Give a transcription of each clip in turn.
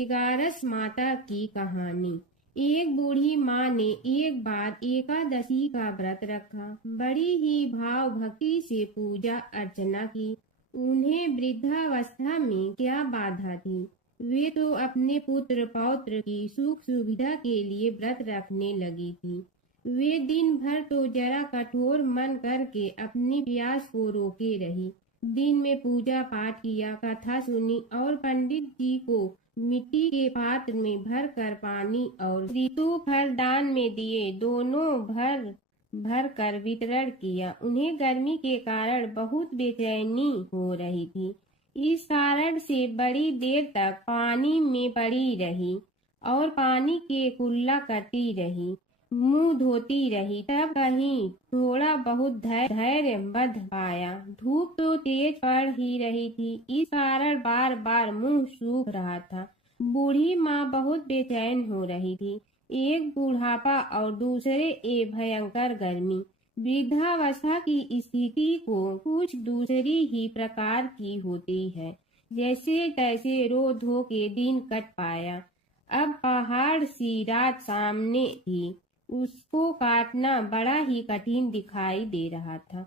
ग्यारस माता की कहानी। एक बूढ़ी माँ ने एक बार एकादशी का व्रत रखा। बड़ी ही भाव भक्ति से पूजा अर्चना की। उन्हें वृद्धावस्था में क्या बाधा थी। वे तो अपने पुत्र पौत्र की सुख सुविधा के लिए व्रत रखने लगी थी। वे दिन भर तो जरा कठोर मन करके अपनी प्यास को रोके रही। दिन में पूजा पाठ किया, कथा सुनी और पंडित जी को मिट्टी के पात्र में भर कर पानी और ऋतु फल दान में दिए। दोनों भर भर कर वितरण किया। उन्हें गर्मी के कारण बहुत बेचैनी हो रही थी। इस कारण से बड़ी देर तक पानी में पड़ी रही और पानी के कुल्ला करती रही, मुंह धोती रही। तब कहीं थोड़ा बहुत धैर्य बंध पाया। धूप तो तेज पड़ ही रही थी, इस कारण बार बार मुंह सूख रहा था। बूढ़ी माँ बहुत बेचैन हो रही थी। एक बुढ़ापा और दूसरे भयंकर गर्मी। वृद्धावस्था की स्थिति को कुछ दूसरी ही प्रकार की होती है। जैसे तैसे रो धो के दिन कट पाया। अब पहाड़ सी रात सामने थी, उसको काटना बड़ा ही कठिन दिखाई दे रहा था।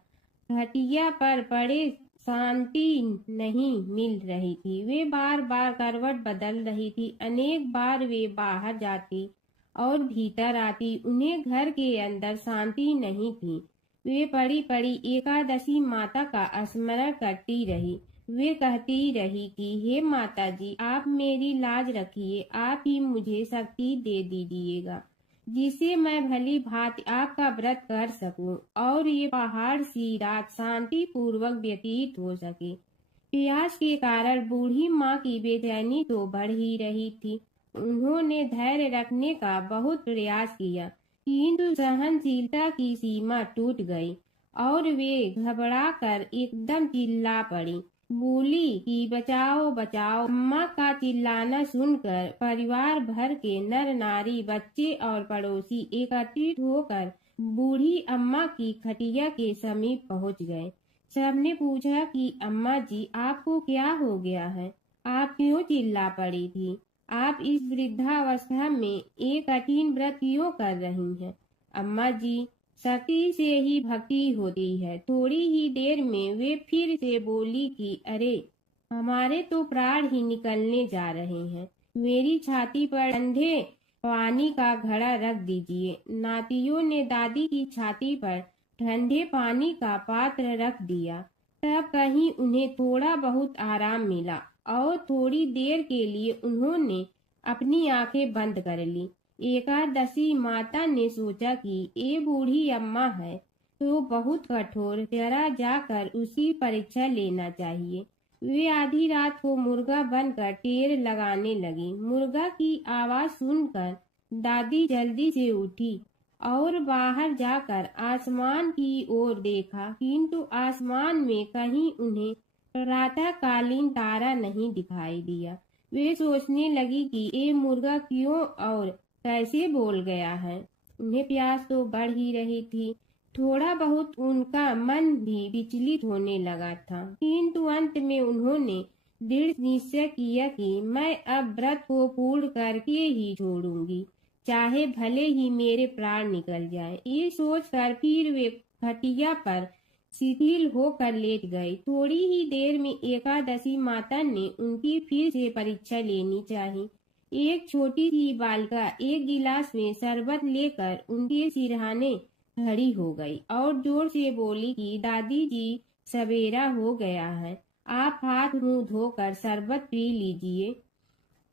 खटिया पर पड़े शांति नहीं मिल रही थी। वे बार बार करवट बदल रही थी। अनेक बार वे बाहर जाती और भीतर आती। उन्हें घर के अंदर शांति नहीं थी। वे पड़ी पड़ी एकादशी माता का स्मरण करती रही। वे कहती रही कि हे माता जी, आप मेरी लाज रखिए, आप ही मुझे शक्ति दे दीजिएगा जिससे मैं भली भांति आपका व्रत कर सकूं और ये पहाड़ सी रात शांति पूर्वक व्यतीत हो सके। प्यास के कारण बूढ़ी माँ की बेचैनी तो बढ़ ही रही थी। उन्होंने धैर्य रखने का बहुत प्रयास किया, किंतु सहनशीलता की सीमा टूट गई और वे घबराकर एकदम चिल्ला पड़ी। बोली कि बचाओ बचाओ। अम्मा का चिल्लाना सुनकर परिवार भर के नर नारी, बच्चे और पड़ोसी एकत्रित होकर बूढ़ी अम्मा की खटिया के समीप पहुंच गए। सबने पूछा कि अम्मा जी, आपको क्या हो गया है? आप क्यों चिल्ला पड़ी थी? आप इस वृद्धावस्था में एक कठिन व्रत क्यों कर रही हैं? अम्मा जी, शक्ति से ही भक्ति होती है। थोड़ी ही देर में वे फिर से बोली कि अरे, हमारे तो प्राण ही निकलने जा रहे हैं। मेरी छाती पर ठंडे पानी का घड़ा रख दीजिए। नातियों ने दादी की छाती पर ठंडे पानी का पात्र रख दिया। तब कहीं उन्हें थोड़ा बहुत आराम मिला और थोड़ी देर के लिए उन्होंने अपनी आंखें बंद कर ली। एकादशी माता ने सोचा कि ये बूढ़ी अम्मा है तो बहुत कठोर, जरा जाकर उसकी परीक्षा लेना चाहिए। वे आधी रात को मुर्गा बनकर टेर लगाने लगी। मुर्गा की आवाज सुनकर दादी जल्दी से उठी और बाहर जाकर आसमान की ओर देखा, किंतु आसमान में कहीं उन्हें प्रातःकालीन तारा नहीं दिखाई दिया। वे सोचने लगी कि ये मुर्गा क्यों और कैसे बोल गया है। उन्हें प्यास तो बढ़ ही रही थी। थोड़ा बहुत उनका मन भी विचलित होने लगा था, किंतु अंत में उन्होंने दृढ़ निश्चय किया कि मैं अब व्रत को पूर्ण करके ही छोड़ूंगी, चाहे भले ही मेरे प्राण निकल जाएं। ये सोचकर फिर वे खटिया पर शिथिल होकर लेट गए। थोड़ी ही देर में एकादशी माता ने उनकी फिर से परीक्षा लेनी चाहिए। एक छोटी सी बालिका एक गिलास में शरबत लेकर उनके सिरहाने खड़ी हो गई और जोर से बोली कि दादी जी, सवेरा हो गया है, आप हाथ मुंह धोकर शरबत पी लीजिए।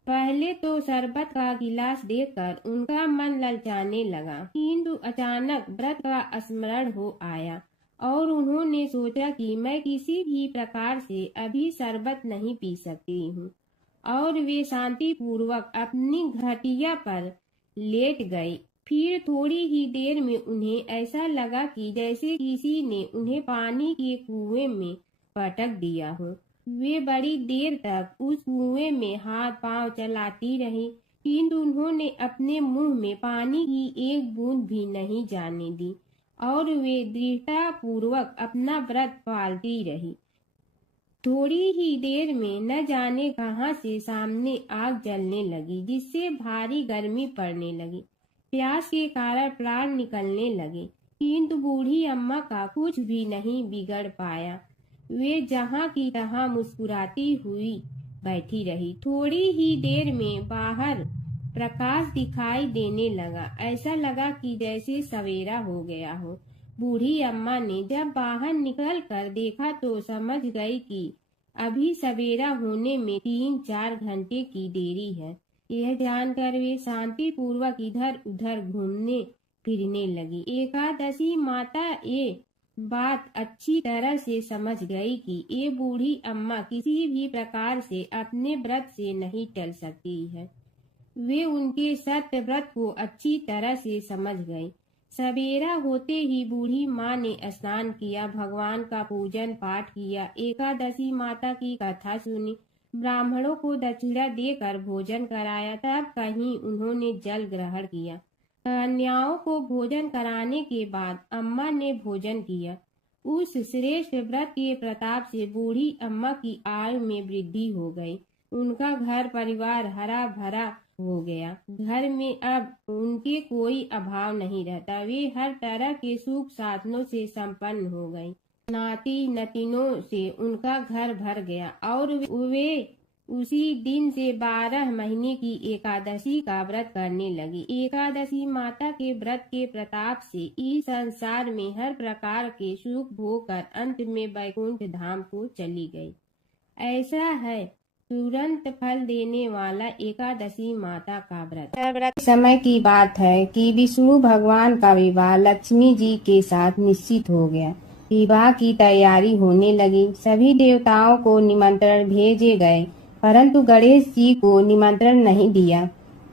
पहले तो शरबत का गिलास देखकर उनका मन ललचाने लगा, किंतु अचानक व्रत का स्मरण हो आया और उन्होंने सोचा कि मैं किसी भी प्रकार से अभी शरबत नहीं पी सकती हूँ और वे शांति पूर्वक अपनी घटिया पर लेट गई। फिर थोड़ी ही देर में उन्हें ऐसा लगा कि जैसे किसी ने उन्हें पानी के कुएं में पटक दिया हो। वे बड़ी देर तक उस कुएं में हाथ पांव चलाती रही, किंतु उन्होंने अपने मुंह में पानी की एक बूंद भी नहीं जाने दी और वे दृढ़ता पूर्वक अपना व्रत पालती रही। थोड़ी ही देर में न जाने कहां से सामने आग जलने लगी, जिससे भारी गर्मी पड़ने लगी। प्यास के कारण प्राण निकलने लगे, किंतु बूढ़ी अम्मा का कुछ भी नहीं बिगड़ पाया। वे जहां की तहां मुस्कुराती हुई बैठी रही। थोड़ी ही देर में बाहर प्रकाश दिखाई देने लगा। ऐसा लगा कि जैसे सवेरा हो गया हो। बूढ़ी अम्मा ने जब बाहर निकल कर देखा तो समझ गई कि अभी सवेरा होने में 3-4 घंटे की देरी है। यह जानकर वे शांति पूर्वक इधर उधर घूमने फिरने लगी। एकादशी माता ये बात अच्छी तरह से समझ गई कि ये बूढ़ी अम्मा किसी भी प्रकार से अपने व्रत से नहीं टल सकती है। वे उनके सत्य व्रत को अच्छी तरह से समझ गई। सवेरा होते ही बूढ़ी माँ ने स्नान किया, भगवान का पूजन पाठ किया, एकादशी माता की कथा सुनी, ब्राह्मणों को दक्षिणा देकर भोजन कराया। तब कहीं उन्होंने जल ग्रहण किया। कन्याओं को भोजन कराने के बाद अम्मा ने भोजन किया। उस श्रेष्ठ व्रत के प्रताप से बूढ़ी अम्मा की आयु में वृद्धि हो गई। उनका घर परिवार हरा भरा हो गया। घर में अब उनके कोई अभाव नहीं रहता। वे हर तरह के सुख साधनों से संपन्न हो गई। नाती नतीनों से उनका घर भर गया और वे उसी दिन से 12 महीने की एकादशी का व्रत करने लगी। एकादशी माता के व्रत के प्रताप से इस संसार में हर प्रकार के सुख भोग कर अंत में वैकुंठ धाम को चली गई। ऐसा है तुरंत फल देने वाला एकादशी माता का व्रत। समय की बात है कि विष्णु भगवान का विवाह लक्ष्मी जी के साथ निश्चित हो गया। विवाह की तैयारी होने लगी। सभी देवताओं को निमंत्रण भेजे गए, परंतु गणेश जी को निमंत्रण नहीं दिया।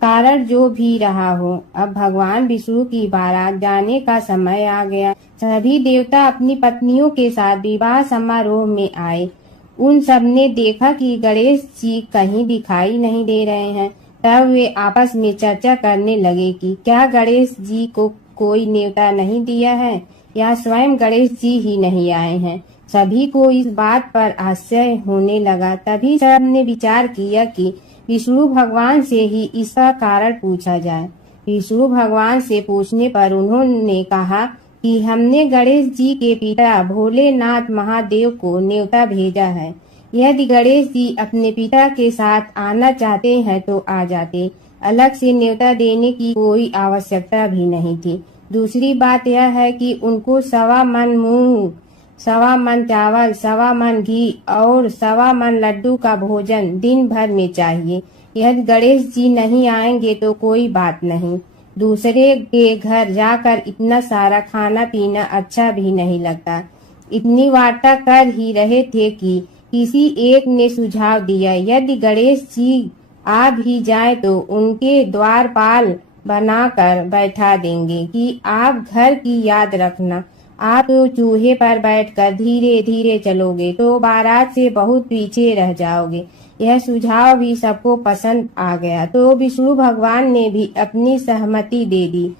कारण जो भी रहा हो, अब भगवान विष्णु की बारात जाने का समय आ गया। सभी देवता अपनी पत्नियों के साथ विवाह समारोह में आए। उन सब ने देखा कि गणेश जी कहीं दिखाई नहीं दे रहे हैं। तब वे आपस में चर्चा करने लगे कि क्या गणेश जी को कोई न्योता नहीं दिया है या स्वयं गणेश जी ही नहीं आए हैं। सभी को इस बात पर आश्चर्य होने लगा। तभी सब ने विचार किया कि विष्णु भगवान से ही इसका कारण पूछा जाए। विष्णु भगवान से पूछने पर उन्होंने कहा कि हमने गणेश जी के पिता भोलेनाथ महादेव को न्योता भेजा है। यदि गणेश जी अपने पिता के साथ आना चाहते हैं तो आ जाते। अलग से न्योता देने की कोई आवश्यकता भी नहीं थी। दूसरी बात यह है कि उनको 1.25 मन मूंग, 1.25 मन चावल, 1.25 मन घी और 1.25 मन लड्डू का भोजन दिन भर में चाहिए। यदि गणेश जी नहीं आएंगे तो कोई बात नहीं। दूसरे के घर जाकर इतना सारा खाना पीना अच्छा भी नहीं लगता। इतनी वार्ता कर ही रहे थे कि किसी एक ने सुझाव दिया, यदि गणेश जी आ भी जाए तो उनके द्वारपाल बनाकर बैठा देंगे कि आप घर की याद रखना। आप तो चूहे पर बैठकर धीरे धीरे चलोगे तो बारात से बहुत पीछे रह जाओगे। यह सुझाव भी सबको पसंद आ गया तो विष्णु भगवान ने भी अपनी सहमति दे दी।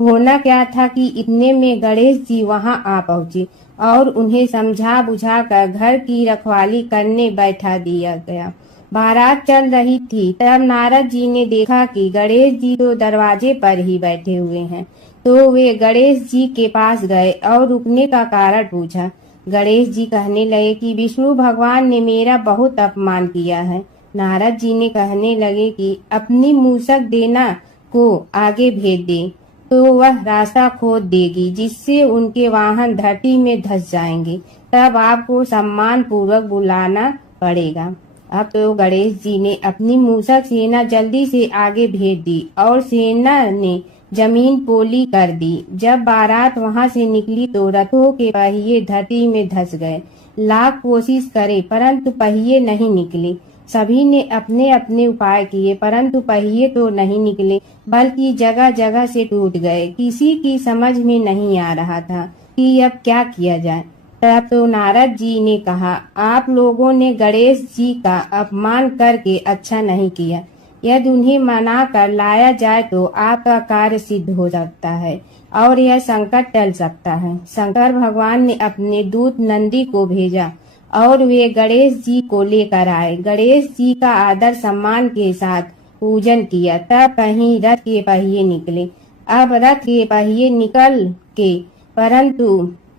होना क्या था कि इतने में गणेश जी वहां आ पहुंचे और उन्हें समझा बुझाकर घर की रखवाली करने बैठा दिया गया। बारात चल रही थी, तब नारद जी ने देखा कि गणेश जी तो दरवाजे पर ही बैठे हुए हैं। तो वे गणेश जी के पास गए और रुकने का कारण पूछा। गणेश जी कहने लगे कि विष्णु भगवान ने मेरा बहुत अपमान किया है। नारद जी ने कहने लगे कि अपनी मूसक देना को आगे भेज दे तो वह रास्ता खोद देगी, जिससे उनके वाहन धरती में धंस जाएंगे। तब आपको सम्मान पूर्वक बुलाना पड़ेगा। अब तो गणेश जी ने अपनी मूसक सेना जल्दी से आगे भेज दी और सेना ने जमीन पोली कर दी। जब बारात वहां से निकली तो रथों के पहिए धरती में धंस गए। लाख कोशिश करे परंतु पहिए नहीं निकले। सभी ने अपने अपने उपाय किए परंतु पहिए तो नहीं निकले, बल्कि जगह जगह से टूट गए। किसी की समझ में नहीं आ रहा था कि अब क्या किया जाए। तब तो नारद जी ने कहा, आप लोगों ने गणेश जी का अपमान करके अच्छा नहीं किया। यदि उन्हें मना कर लाया जाए तो आपका कार्य सिद्ध हो सकता है और यह संकट टल सकता है। शंकर भगवान ने अपने दूत नंदी को भेजा और वे गणेश जी को लेकर आए। गणेश जी का आदर सम्मान के साथ पूजन किया। तब कहीं रथ के पहिए निकले। अब रथ के पहिए निकल के परंतु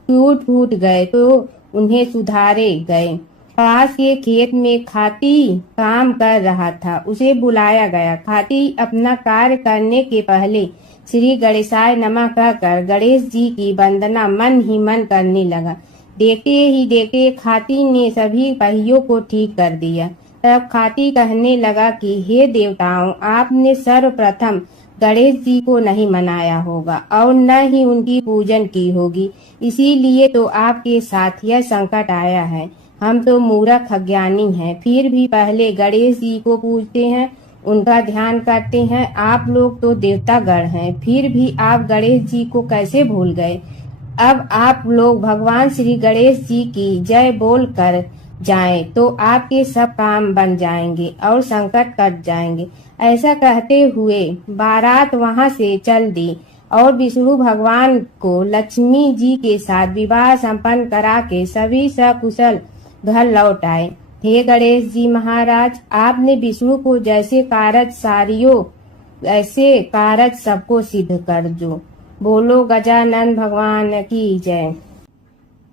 टूट फूट गए तो उन्हें सुधारे गए। पास के खेत में खाती काम कर रहा था, उसे बुलाया गया। खाती अपना कार्य करने के पहले श्री गणेशाय नमः कहकर गणेश जी की वंदना मन ही मन करने लगा। देखते ही देखते खाती ने सभी पहियों को ठीक कर दिया। तब खाती कहने लगा कि हे देवताओं, आपने सर्वप्रथम गणेश जी को नहीं मनाया होगा और न ही उनकी पूजन की होगी, इसीलिए तो आपके साथ यह संकट आया है। हम तो मूर्ख अज्ञानी हैं, फिर भी पहले गणेश जी को पूजते हैं, उनका ध्यान करते हैं। आप लोग तो देवतागण हैं, फिर भी आप गणेश जी को कैसे भूल गए? अब आप लोग भगवान श्री गणेश जी की जय बोल कर जाएं तो आपके सब काम बन जाएंगे और संकट कट जाएंगे। ऐसा कहते हुए बारात वहां से चल दी और विष्णु भगवान को लक्ष्मी जी के साथ विवाह संपन्न करा के सभी सकुशल घर लौट आए। हे गणेश जी महाराज, आपने विष्णु को जैसे कारज सारियो ऐसे कारज सबको सिद्ध कर जो। बोलो गजानन भगवान की जय।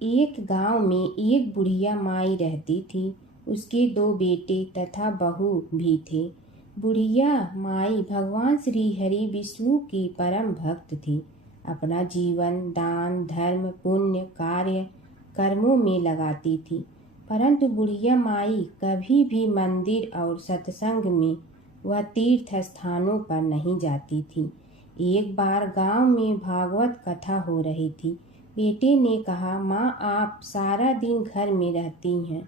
एक गांव में एक बुढ़िया माई रहती थी। उसके 2 बेटे तथा बहू भी थे। बुढ़िया माई भगवान श्री हरि विष्णु की परम भक्त थी। अपना जीवन दान धर्म पुण्य कार्य कर्मों में लगाती थी, परंतु बुढ़िया माई कभी भी मंदिर और सत्संग में व तीर्थ स्थानों पर नहीं जाती थी। एक बार गांव में भागवत कथा हो रही थी। बेटे ने कहा, माँ, आप सारा दिन घर में रहती हैं,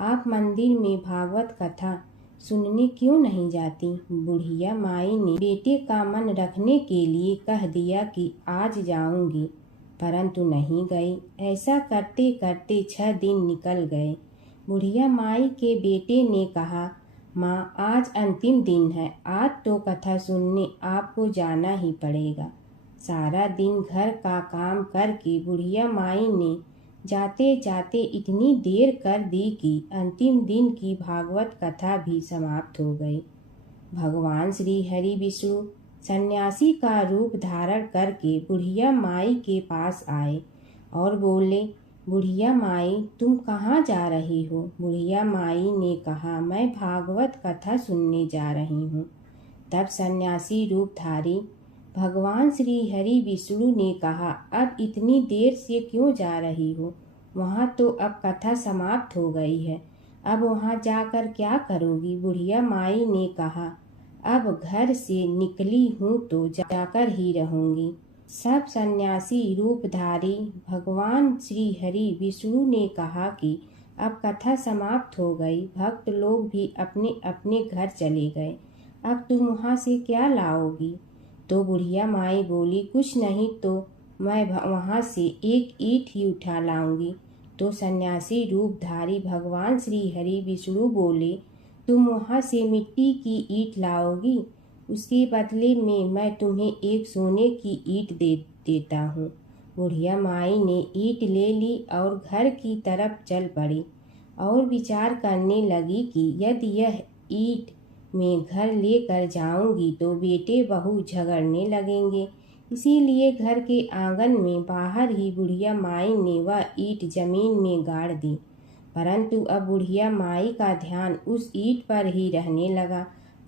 आप मंदिर में भागवत कथा सुनने क्यों नहीं जाती? बुढ़िया माई ने बेटे का मन रखने के लिए कह दिया कि आज जाऊंगी, परंतु नहीं गई। ऐसा करते करते 6 दिन निकल गए। बुढ़िया माई के बेटे ने कहा, माँ, आज अंतिम दिन है, आज तो कथा सुनने आपको जाना ही पड़ेगा। सारा दिन घर का काम करके बुढ़िया माई ने जाते जाते इतनी देर कर दी कि अंतिम दिन की भागवत कथा भी समाप्त हो गई। भगवान श्री हरि विष्णु सन्यासी का रूप धारण करके बुढ़िया माई के पास आए और बोले, बुढ़िया माई, तुम कहाँ जा रही हो? बुढ़िया माई ने कहा, मैं भागवत कथा सुनने जा रही हूँ। तब सन्यासी रूपधारी भगवान श्री हरि विष्णु ने कहा, अब इतनी देर से क्यों जा रही हो? वहाँ तो अब कथा समाप्त हो गई है, अब वहाँ जाकर क्या करोगी? बुढ़िया माई ने कहा, अब घर से निकली हूँ तो जाकर ही रहूंगी। सब सन्यासी रूपधारी भगवान श्री हरि विष्णु ने कहा कि अब कथा समाप्त हो गई, भक्त लोग भी अपने अपने घर चले गए, अब तुम वहाँ से क्या लाओगी? तो बुढ़िया माई बोली, कुछ नहीं तो मैं वहाँ से एक ईंट ही उठा लाऊंगी। तो सन्यासी रूपधारी भगवान श्री हरि विष्णु बोले, तुम वहाँ से मिट्टी की ईंट लाओगी, उसके बदले में मैं तुम्हें एक सोने की ईंट देता हूँ। बुढ़िया माई ने ईंट ले ली और घर की तरफ चल पड़ी और विचार करने लगी कि यदि यह ईंट मैं घर लेकर जाऊंगी तो बेटे बहू झगड़ने लगेंगे, इसीलिए घर के आंगन में बाहर ही बुढ़िया माई ने वह ईंट जमीन में गाड़ दी। परंतु अब बुढ़िया माई का ध्यान उस ईंट पर ही रहने लगा।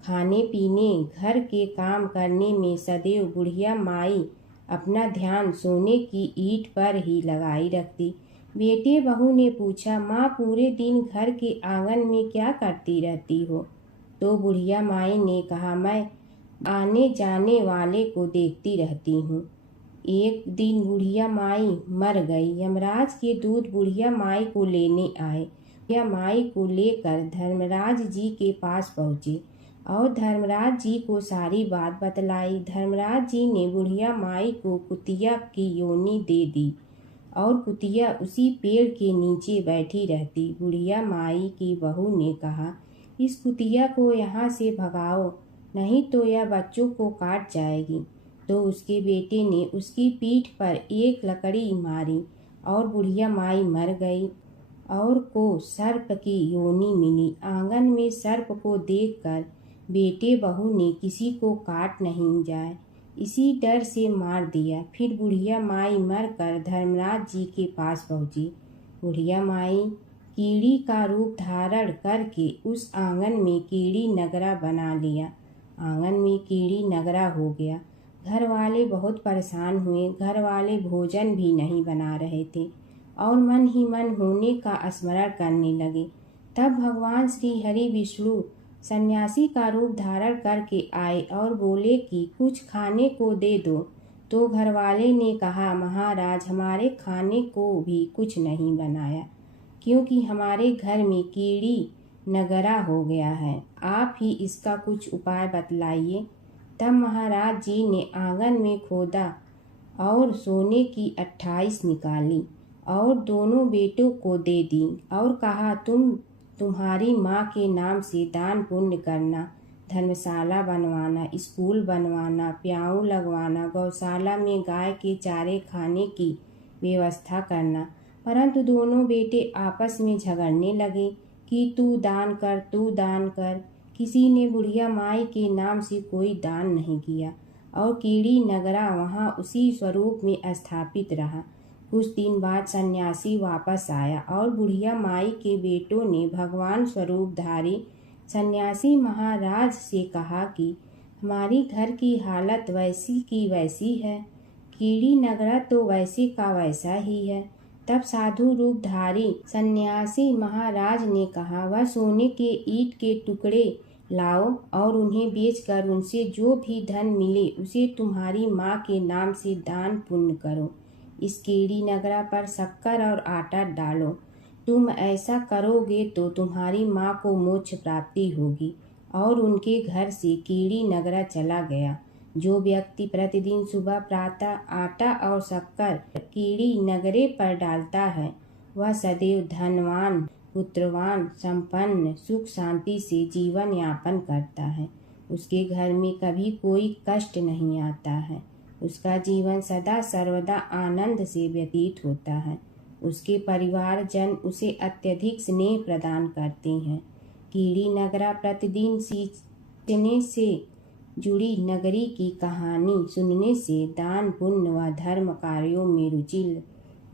खाने पीने घर के काम करने में सदैव बुढ़िया माई अपना ध्यान सोने की ईंट पर ही लगाई रखती। बेटे बहू ने पूछा, माँ, पूरे दिन घर के आंगन में क्या करती रहती हो? तो बुढ़िया माई ने कहा, मैं आने जाने वाले को देखती रहती हूँ। एक दिन बुढ़िया माई मर गई। यमराज के दूत बुढ़िया माई को लेने आए। बुढ़िया माई को लेकर धर्मराज जी के पास पहुँचे और धर्मराज जी को सारी बात बतलाई। धर्मराज जी ने बुढ़िया माई को कुतिया की योनि दे दी और कुतिया उसी पेड़ के नीचे बैठी रहती। बुढ़िया माई की बहू ने कहा, इस कुतिया को यहाँ से भगाओ, नहीं तो यह बच्चों को काट जाएगी। तो उसके बेटे ने उसकी पीठ पर एक लकड़ी मारी और बुढ़िया माई मर गई और को सर्प की योनि मिली। आंगन में सर्प को देखकर बेटे बहू ने किसी को काट नहीं जाए इसी डर से मार दिया। फिर बुढ़िया माई मरकर धर्मराज जी के पास पहुंची। बुढ़िया माई कीड़ी का रूप धारण करके उस आंगन में कीड़ी नगरा बना लिया। आंगन में कीड़ी नगरा हो गया। घर वाले बहुत परेशान हुए। घर वाले भोजन भी नहीं बना रहे थे और मन ही मन होने का स्मरण करने लगे। तब भगवान श्री हरि विष्णु सन्यासी का रूप धारण करके आए और बोले कि कुछ खाने को दे दो। तो घरवाले ने कहा, महाराज हमारे खाने को भी कुछ नहीं बनाया क्योंकि हमारे घर में कीड़ी नगरा हो गया है। आप ही इसका कुछ उपाय बतलाइए। तब महाराज जी ने आंगन में खोदा और सोने की 28 निकाली और दोनों बेटों को दे दी और कहा, तुम्हारी माँ के नाम से दान पुण्य करना, धर्मशाला बनवाना, स्कूल बनवाना, प्याऊ लगवाना, गौशाला में गाय के चारे खाने की व्यवस्था करना। परंतु दोनों बेटे आपस में झगड़ने लगे कि तू दान कर, तू दान कर। किसी ने बुढ़िया माई के नाम से कोई दान नहीं किया और कीड़ी नगरा वहाँ उसी स्वरूप में स्थापित रहा। कुछ दिन बाद सन्यासी वापस आया और बुढ़िया माई के बेटों ने भगवान स्वरूपधारी सन्यासी महाराज से कहा कि हमारी घर की हालत वैसी की वैसी है, कीड़ी नगरा तो वैसे का वैसा ही है। तब साधु रूपधारी सन्यासी महाराज ने कहा, वह सोने के ईंट के टुकड़े लाओ और उन्हें बेचकर उनसे जो भी धन मिले उसे तुम्हारी माँ के नाम से दान पुण्य करो। इस कीड़ी नगरा पर शक्कर और आटा डालो। तुम ऐसा करोगे तो तुम्हारी माँ को मोक्ष प्राप्ति होगी। और उनके घर से कीड़ी नगरा चला गया। जो व्यक्ति प्रतिदिन सुबह प्रातः आटा और शक्कर कीड़ी नगरे पर डालता है वह सदैव धनवान, पुत्रवान, संपन्न, सुख शांति से जीवन यापन करता है। उसके घर में कभी कोई कष्ट नहीं आता है। उसका जीवन सदा सर्वदा आनंद से व्यतीत होता है। उसके परिवारजन उसे अत्यधिक स्नेह प्रदान करते हैं। कीड़ी नगरा प्रतिदिन सींचने से जुड़ी नगरी की कहानी सुनने से, दान पुण्य व धर्म कार्यों में रुचि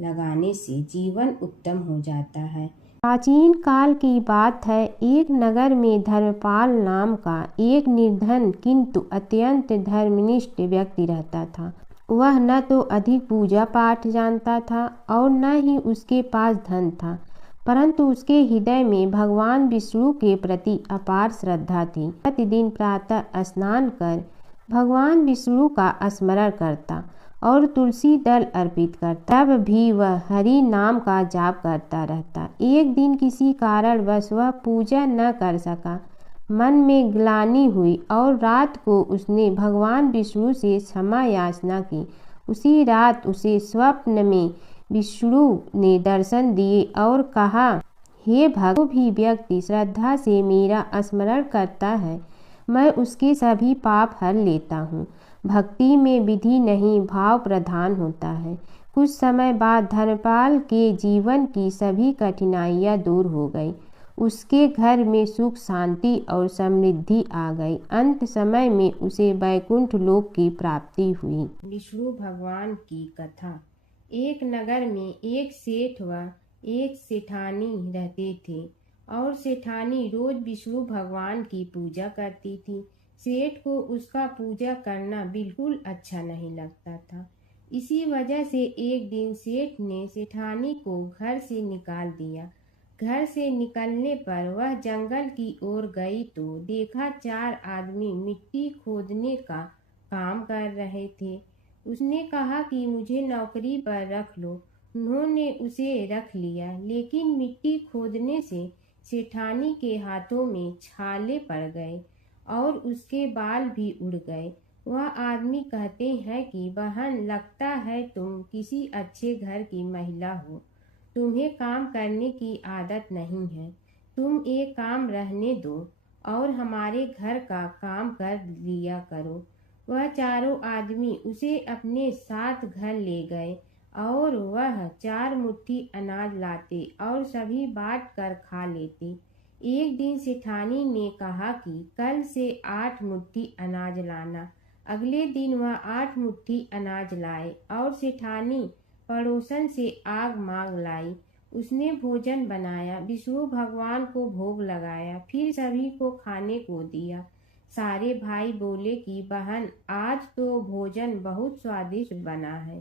लगाने से जीवन उत्तम हो जाता है। प्राचीन काल की बात है। एक नगर में धर्मपाल नाम का एक निर्धन किंतु अत्यंत धर्मनिष्ठ व्यक्ति रहता था। वह न तो अधिक पूजा पाठ जानता था और न ही उसके पास धन था, परंतु उसके हृदय में भगवान विष्णु के प्रति अपार श्रद्धा थी। प्रतिदिन प्रातः स्नान कर भगवान विष्णु का स्मरण करता और तुलसी दल अर्पित करता। तब भी वह हरि नाम का जाप करता रहता। एक दिन किसी कारणवश वह पूजा न कर सका। मन में ग्लानि हुई और रात को उसने भगवान विष्णु से क्षमा याचना की। उसी रात उसे स्वप्न में विष्णु ने दर्शन दिए और कहा, हे भक्त, जो भी व्यक्ति श्रद्धा से मेरा स्मरण करता है मैं उसके सभी पाप हर लेता हूँ। भक्ति में विधि नहीं भाव प्रधान होता है। कुछ समय बाद धर्मपाल के जीवन की सभी कठिनाइयाँ दूर हो गई। उसके घर में सुख शांति और समृद्धि आ गई। अंत समय में उसे वैकुंठ लोक की प्राप्ति हुई। विष्णु भगवान की कथा। एक नगर में एक सेठ व एक सेठानी रहते थे और सेठानी रोज विष्णु भगवान की पूजा करती थी। सेठ को उसका पूजा करना बिल्कुल अच्छा नहीं लगता था। इसी वजह से एक दिन सेठ ने सेठानी को घर से निकाल दिया। घर से निकलने पर वह जंगल की ओर गई तो देखा 4 आदमी मिट्टी खोदने का काम कर रहे थे। उसने कहा कि मुझे नौकरी पर रख लो। उन्होंने उसे रख लिया, लेकिन मिट्टी खोदने से सेठानी के हाथों में छाले पड़ गए और उसके बाल भी उड़ गए। वह आदमी कहते हैं कि बहन, लगता है तुम किसी अच्छे घर की महिला हो। तुम्हें काम करने की आदत नहीं है। तुम एक काम रहने दो और हमारे घर का काम कर लिया करो। वह चारों आदमी उसे अपने साथ घर ले गए और वह 4 मुट्ठी अनाज लाते और सभी बांट कर खा लेते। एक दिन सेठानी ने कहा कि कल से 8 मुट्ठी अनाज लाना। अगले दिन वह 8 मुट्ठी अनाज लाए और सेठानी पड़ोसन से आग मांग लाई। उसने भोजन बनाया, विष्णु भगवान को भोग लगाया, फिर सभी को खाने को दिया। सारे भाई बोले कि बहन, आज तो भोजन बहुत स्वादिष्ट बना है।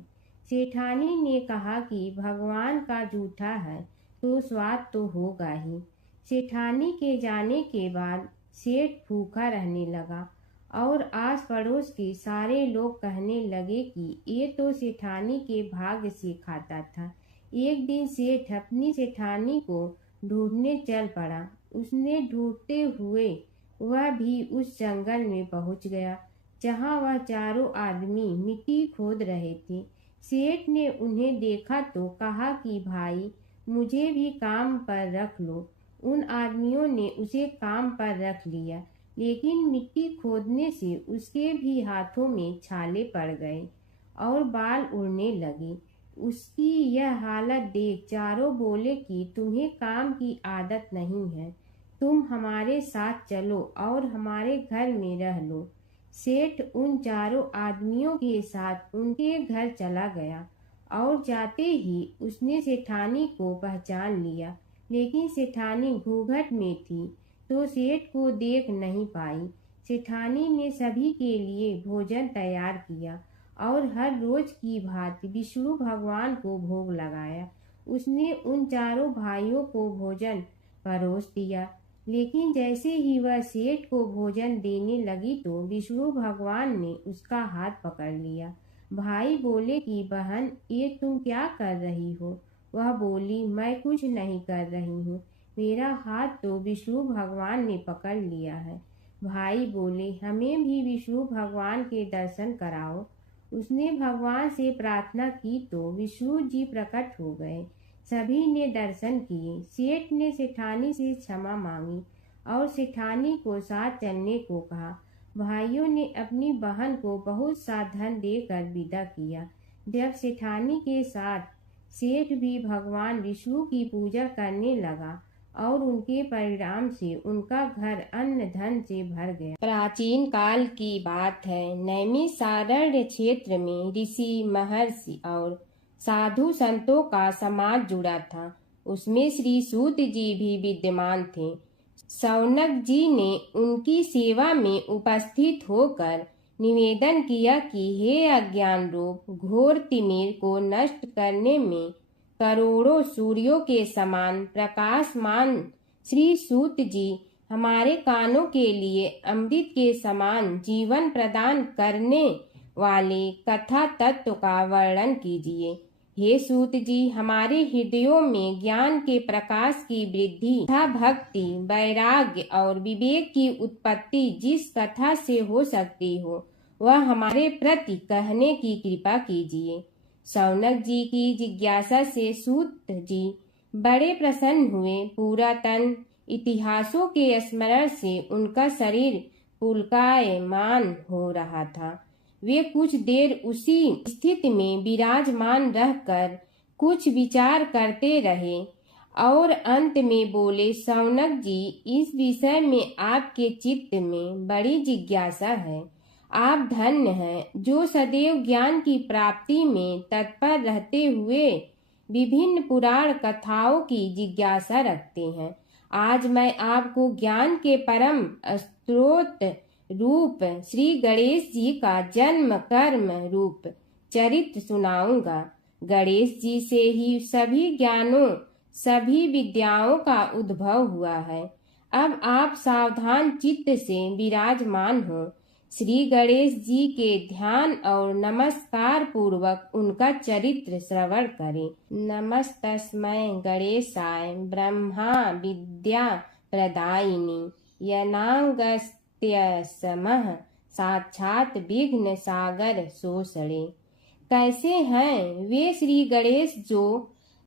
सेठानी ने कहा कि भगवान का जूठा है तो स्वाद तो होगा ही। सेठानी के जाने के बाद सेठ भूखा रहने लगा और आस पड़ोस के सारे लोग कहने लगे कि ये तो सेठानी के भाग्य से खाता था। एक दिन सेठ अपनी सेठानी को ढूंढने चल पड़ा। उसने ढूंढते हुए वह भी उस जंगल में पहुंच गया जहां वह चारों आदमी मिट्टी खोद रहे थे। सेठ ने उन्हें देखा तो कहा कि भाई, मुझे भी काम पर रख लो। उन आदमियों ने उसे काम पर रख लिया, लेकिन मिट्टी खोदने से उसके भी हाथों में छाले पड़ गए और बाल उड़ने लगे। उसकी यह हालत देख चारों बोले कि तुम्हें काम की आदत नहीं है, तुम हमारे साथ चलो और हमारे घर में रह लो। सेठ उन चारों आदमियों के साथ उनके घर चला गया और जाते ही उसने सेठानी को पहचान लिया, लेकिन सेठानी घूंघट में थी तो सेठ को देख नहीं पाई। सेठानी ने सभी के लिए भोजन तैयार किया और हर रोज की भांति विष्णु भगवान को भोग लगाया। उसने उन चारों भाइयों को भोजन परोस दिया, लेकिन जैसे ही वह सेठ को भोजन देने लगी तो विष्णु भगवान ने उसका हाथ पकड़ लिया। भाई बोले कि बहन, ये तुम क्या कर रही हो? वह बोली, मैं कुछ नहीं कर रही हूँ, मेरा हाथ तो विष्णु भगवान ने पकड़ लिया है। भाई बोले, हमें भी विष्णु भगवान के दर्शन कराओ। उसने भगवान से प्रार्थना की तो विष्णु जी प्रकट हो गए। सभी ने दर्शन किए। सेठ ने सेठानी से क्षमा मांगी और सेठानी को साथ चलने को कहा। भाइयों ने अपनी बहन को बहुत सा धन देकर विदा किया। जब सेठानी के साथ सेठ भी भगवान विष्णु की पूजा करने लगा और उनके परिणाम से उनका घर अन्न धन से भर गया। प्राचीन काल की बात है। नैमिषारण्य क्षेत्र में ऋषि, महर्षि और साधु संतों का समाज जुड़ा था। उसमें श्री सूत जी भी विद्यमान थे। शौनक जी ने उनकी सेवा में उपस्थित होकर निवेदन किया कि हे अज्ञान रूप घोर तिमिर को नष्ट करने में करोड़ों सूर्यों के समान प्रकाशमान श्री सूत जी, हमारे कानों के लिए अमृत के समान जीवन प्रदान करने वाले कथा तत्व का वर्णन कीजिए। हे सूत जी, हमारे हृदयों में ज्ञान के प्रकाश की वृद्धि तथा भक्ति, वैराग्य और विवेक की उत्पत्ति जिस कथा से हो सकती हो, वह हमारे प्रति कहने की कृपा कीजिए। शौनक जी की जिज्ञासा से सूत जी बड़े प्रसन्न हुए। पुरातन इतिहासों के स्मरण से उनका शरीर पुलकायमान हो रहा था। वे कुछ देर उसी स्थिति में विराजमान रहकर कुछ विचार करते रहे और अंत में बोले, शौनक जी, इस विषय में आपके चित्त में बड़ी जिज्ञासा है। आप धन्य हैं जो सदैव ज्ञान की प्राप्ति में तत्पर रहते हुए विभिन्न पुराण कथाओं की जिज्ञासा रखते हैं। आज मैं आपको ज्ञान के परम स्रोत रूप श्री गणेश जी का जन्म कर्म रूप चरित्र सुनाऊंगा। गणेश जी से ही सभी ज्ञानों, सभी विद्याओं का उद्भव हुआ है। अब आप सावधान चित्त से विराजमान हो। श्री गणेश जी के ध्यान और नमस्कार पूर्वक उनका चरित्र श्रवण करें। नमस्तस्मै गणेशाय ब्रह्मा विद्या प्रदायिनी यनागस्त्यसमः साक्षात विघ्न सागर सोषणे। कैसे हैं वे श्री गणेश जो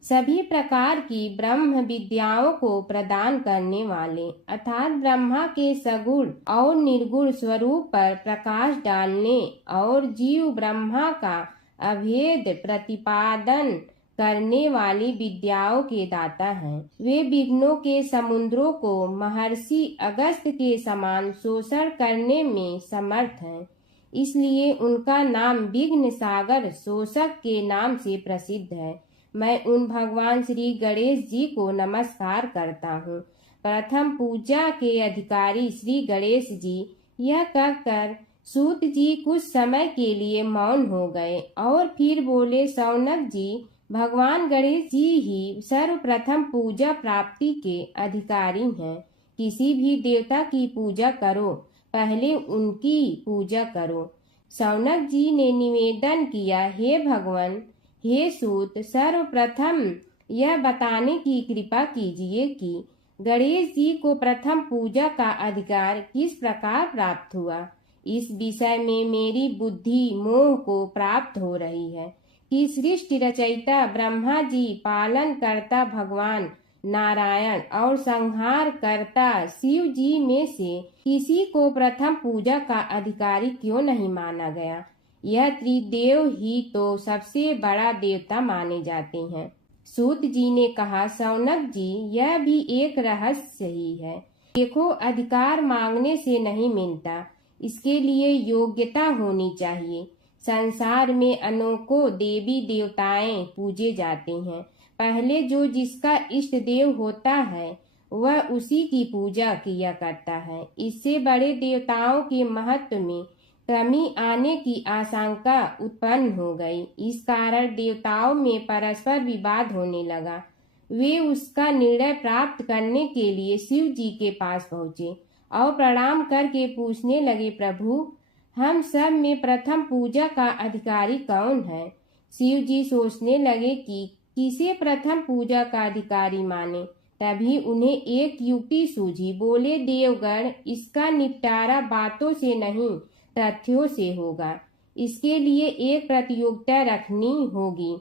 सभी प्रकार की ब्रह्म विद्याओं को प्रदान करने वाले अर्थात ब्रह्मा के सगुण और निर्गुण स्वरूप पर प्रकाश डालने और जीव ब्रह्मा का अभेद प्रतिपादन करने वाली विद्याओं के दाता हैं। वे विघ्नों के समुद्रों को महर्षि अगस्त्य के समान शोषण करने में समर्थ हैं। इसलिए उनका नाम विघ्न सागर शोषक के नाम से प्रसिद्ध है। मैं उन भगवान श्री गणेश जी को नमस्कार करता हूँ। प्रथम पूजा के अधिकारी श्री गणेश जी। यह कहकर सूत जी कुछ समय के लिए मौन हो गए और फिर बोले, शौनक जी, भगवान गणेश जी ही सर्वप्रथम पूजा प्राप्ति के अधिकारी हैं। किसी भी देवता की पूजा करो, पहले उनकी पूजा करो। शौनक जी ने निवेदन किया, हे भगवान, हे सूत, सर्वप्रथम यह बताने की कृपा कीजिए कि गणेश जी को प्रथम पूजा का अधिकार किस प्रकार प्राप्त हुआ। इस विषय में मेरी बुद्धि मोह को प्राप्त हो रही है कि सृष्टि रचयिता ब्रह्मा जी, पालन करता भगवान नारायण और संहार करता शिव जी में से किसी को प्रथम पूजा का अधिकारी क्यों नहीं माना गया। यह त्रिदेव ही तो सबसे बड़ा देवता माने जाते हैं। सूत जी ने कहा, शौनक जी, यह भी एक रहस्य ही है। देखो, अधिकार मांगने से नहीं मिलता, इसके लिए योग्यता होनी चाहिए। संसार में अनेकों देवी देवताएं पूजे जाते हैं। पहले जो जिसका इष्ट देव होता है वह उसी की पूजा किया करता है। इससे बड़े देवताओं के महत्व में कमी आने की आशंका उत्पन्न हो गई। इस कारण देवताओं में परस्पर विवाद होने लगा। वे उसका निर्णय प्राप्त करने के लिए शिव जी के पास पहुँचे और प्रणाम करके पूछने लगे, प्रभु, हम सब में प्रथम पूजा का अधिकारी कौन है। शिव जी सोचने लगे कि किसे प्रथम पूजा का अधिकारी माने। तभी उन्हें एक युक्ति सूझी। बोले, देवगण, इसका निपटारा बातों से नहीं तथ्यों से होगा। इसके लिए एक प्रतियोगिता रखनी होगी,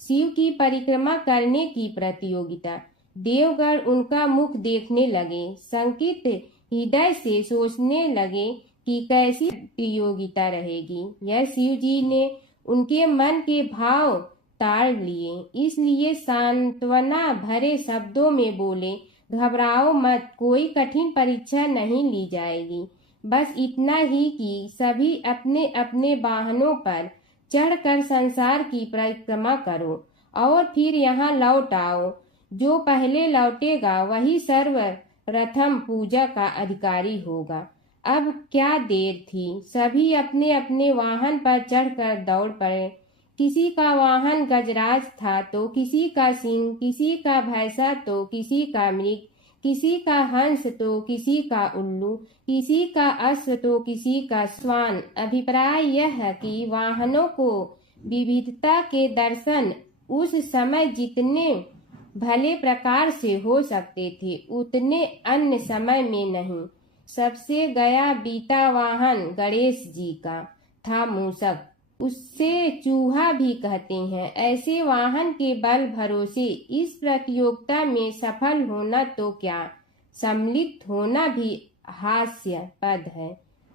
शिव की परिक्रमा करने की प्रतियोगिता। देवगण उनका मुख देखने लगे, शंकित हृदय से सोचने लगे कि कैसी प्रतियोगिता रहेगी। यह शिव जी ने उनके मन के भाव ताड़ लिए, इसलिए सांत्वना भरे शब्दों में बोले, घबराओ मत, कोई कठिन परीक्षा नहीं ली जाएगी। बस इतना ही कि सभी अपने अपने वाहनों पर चढ़कर संसार की परिक्रमा करो और फिर यहाँ लौट आओ। जो पहले लौटेगा वही सर्वप्रथम पूजा का अधिकारी होगा। अब क्या देर थी, सभी अपने अपने वाहन पर चढ़कर दौड़ पड़े। किसी का वाहन गजराज था तो किसी का सिंह, किसी का भैंसा तो किसी का मृग, किसी का हंस तो किसी का उल्लू, किसी का अश्व तो किसी का श्वान। अभिप्राय यह है कि वाहनों को विविधता के दर्शन उस समय जितने भले प्रकार से हो सकते थे उतने अन्य समय में नहीं। सबसे गया बीता वाहन गणेश जी का था मूषक, उससे चूहा भी कहते हैं। ऐसे वाहन के बल भरोसे इस प्रतियोगिता में सफल होना तो क्या, सम्मिलित होना भी हास्यास्पद है।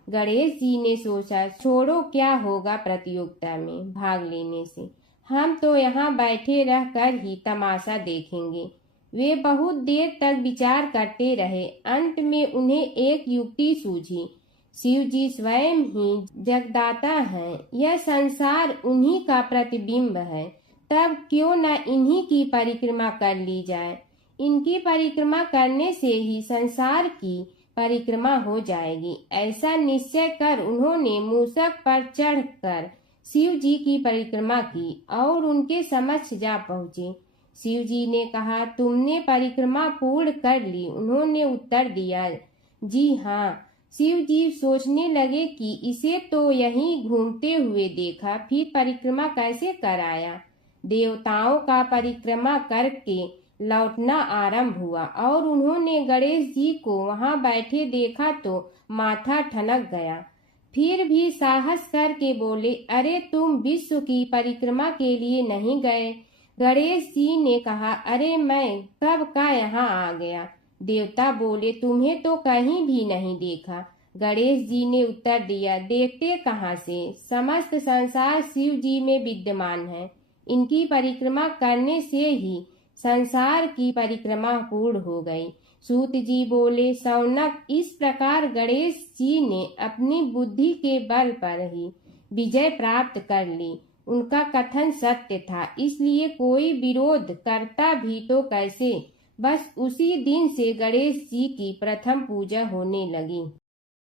गणेश जी ने सोचा, छोड़ो, क्या होगा प्रतियोगिता में भाग लेने से, हम तो यहाँ बैठे रहकर ही तमाशा देखेंगे। वे बहुत देर तक विचार करते रहे। अंत में उन्हें एक युक्ति सूझी। शिव जी स्वयं ही जगदाता हैं, यह संसार उन्हीं का प्रतिबिंब है, तब क्यों न इन्हीं की परिक्रमा कर ली जाए। इनकी परिक्रमा करने से ही संसार की परिक्रमा हो जाएगी। ऐसा निश्चय कर उन्होंने मूषक पर चढ़कर शिव जी की परिक्रमा की और उनके समक्ष जा पहुँचे। शिव जी ने कहा, तुमने परिक्रमा पूर्ण कर ली। उन्होंने उत्तर दिया, जी हाँ। शिव जी सोचने लगे कि इसे तो यहीं घूमते हुए देखा, फिर परिक्रमा कैसे कराया। देवताओं का परिक्रमा करके लौटना आरंभ हुआ और उन्होंने गणेश जी को वहां बैठे देखा तो माथा ठनक गया। फिर भी साहस करके बोले, अरे तुम विश्व की परिक्रमा के लिए नहीं गए। गणेश जी ने कहा, अरे मैं कब का यहाँ आ गया। देवता बोले, तुम्हें तो कहीं भी नहीं देखा। गणेश जी ने उत्तर दिया, देखते कहाँ से, समस्त संसार शिव जी में विद्यमान है। इनकी परिक्रमा करने से ही संसार की परिक्रमा पूर्ण हो गई। सूत जी बोले, शौनक, इस प्रकार गणेश जी ने अपनी बुद्धि के बल पर ही विजय प्राप्त कर ली। उनका कथन सत्य था, इसलिए कोई विरोध करता भी तो कैसे। बस उसी दिन से गणेश जी की प्रथम पूजा होने लगी।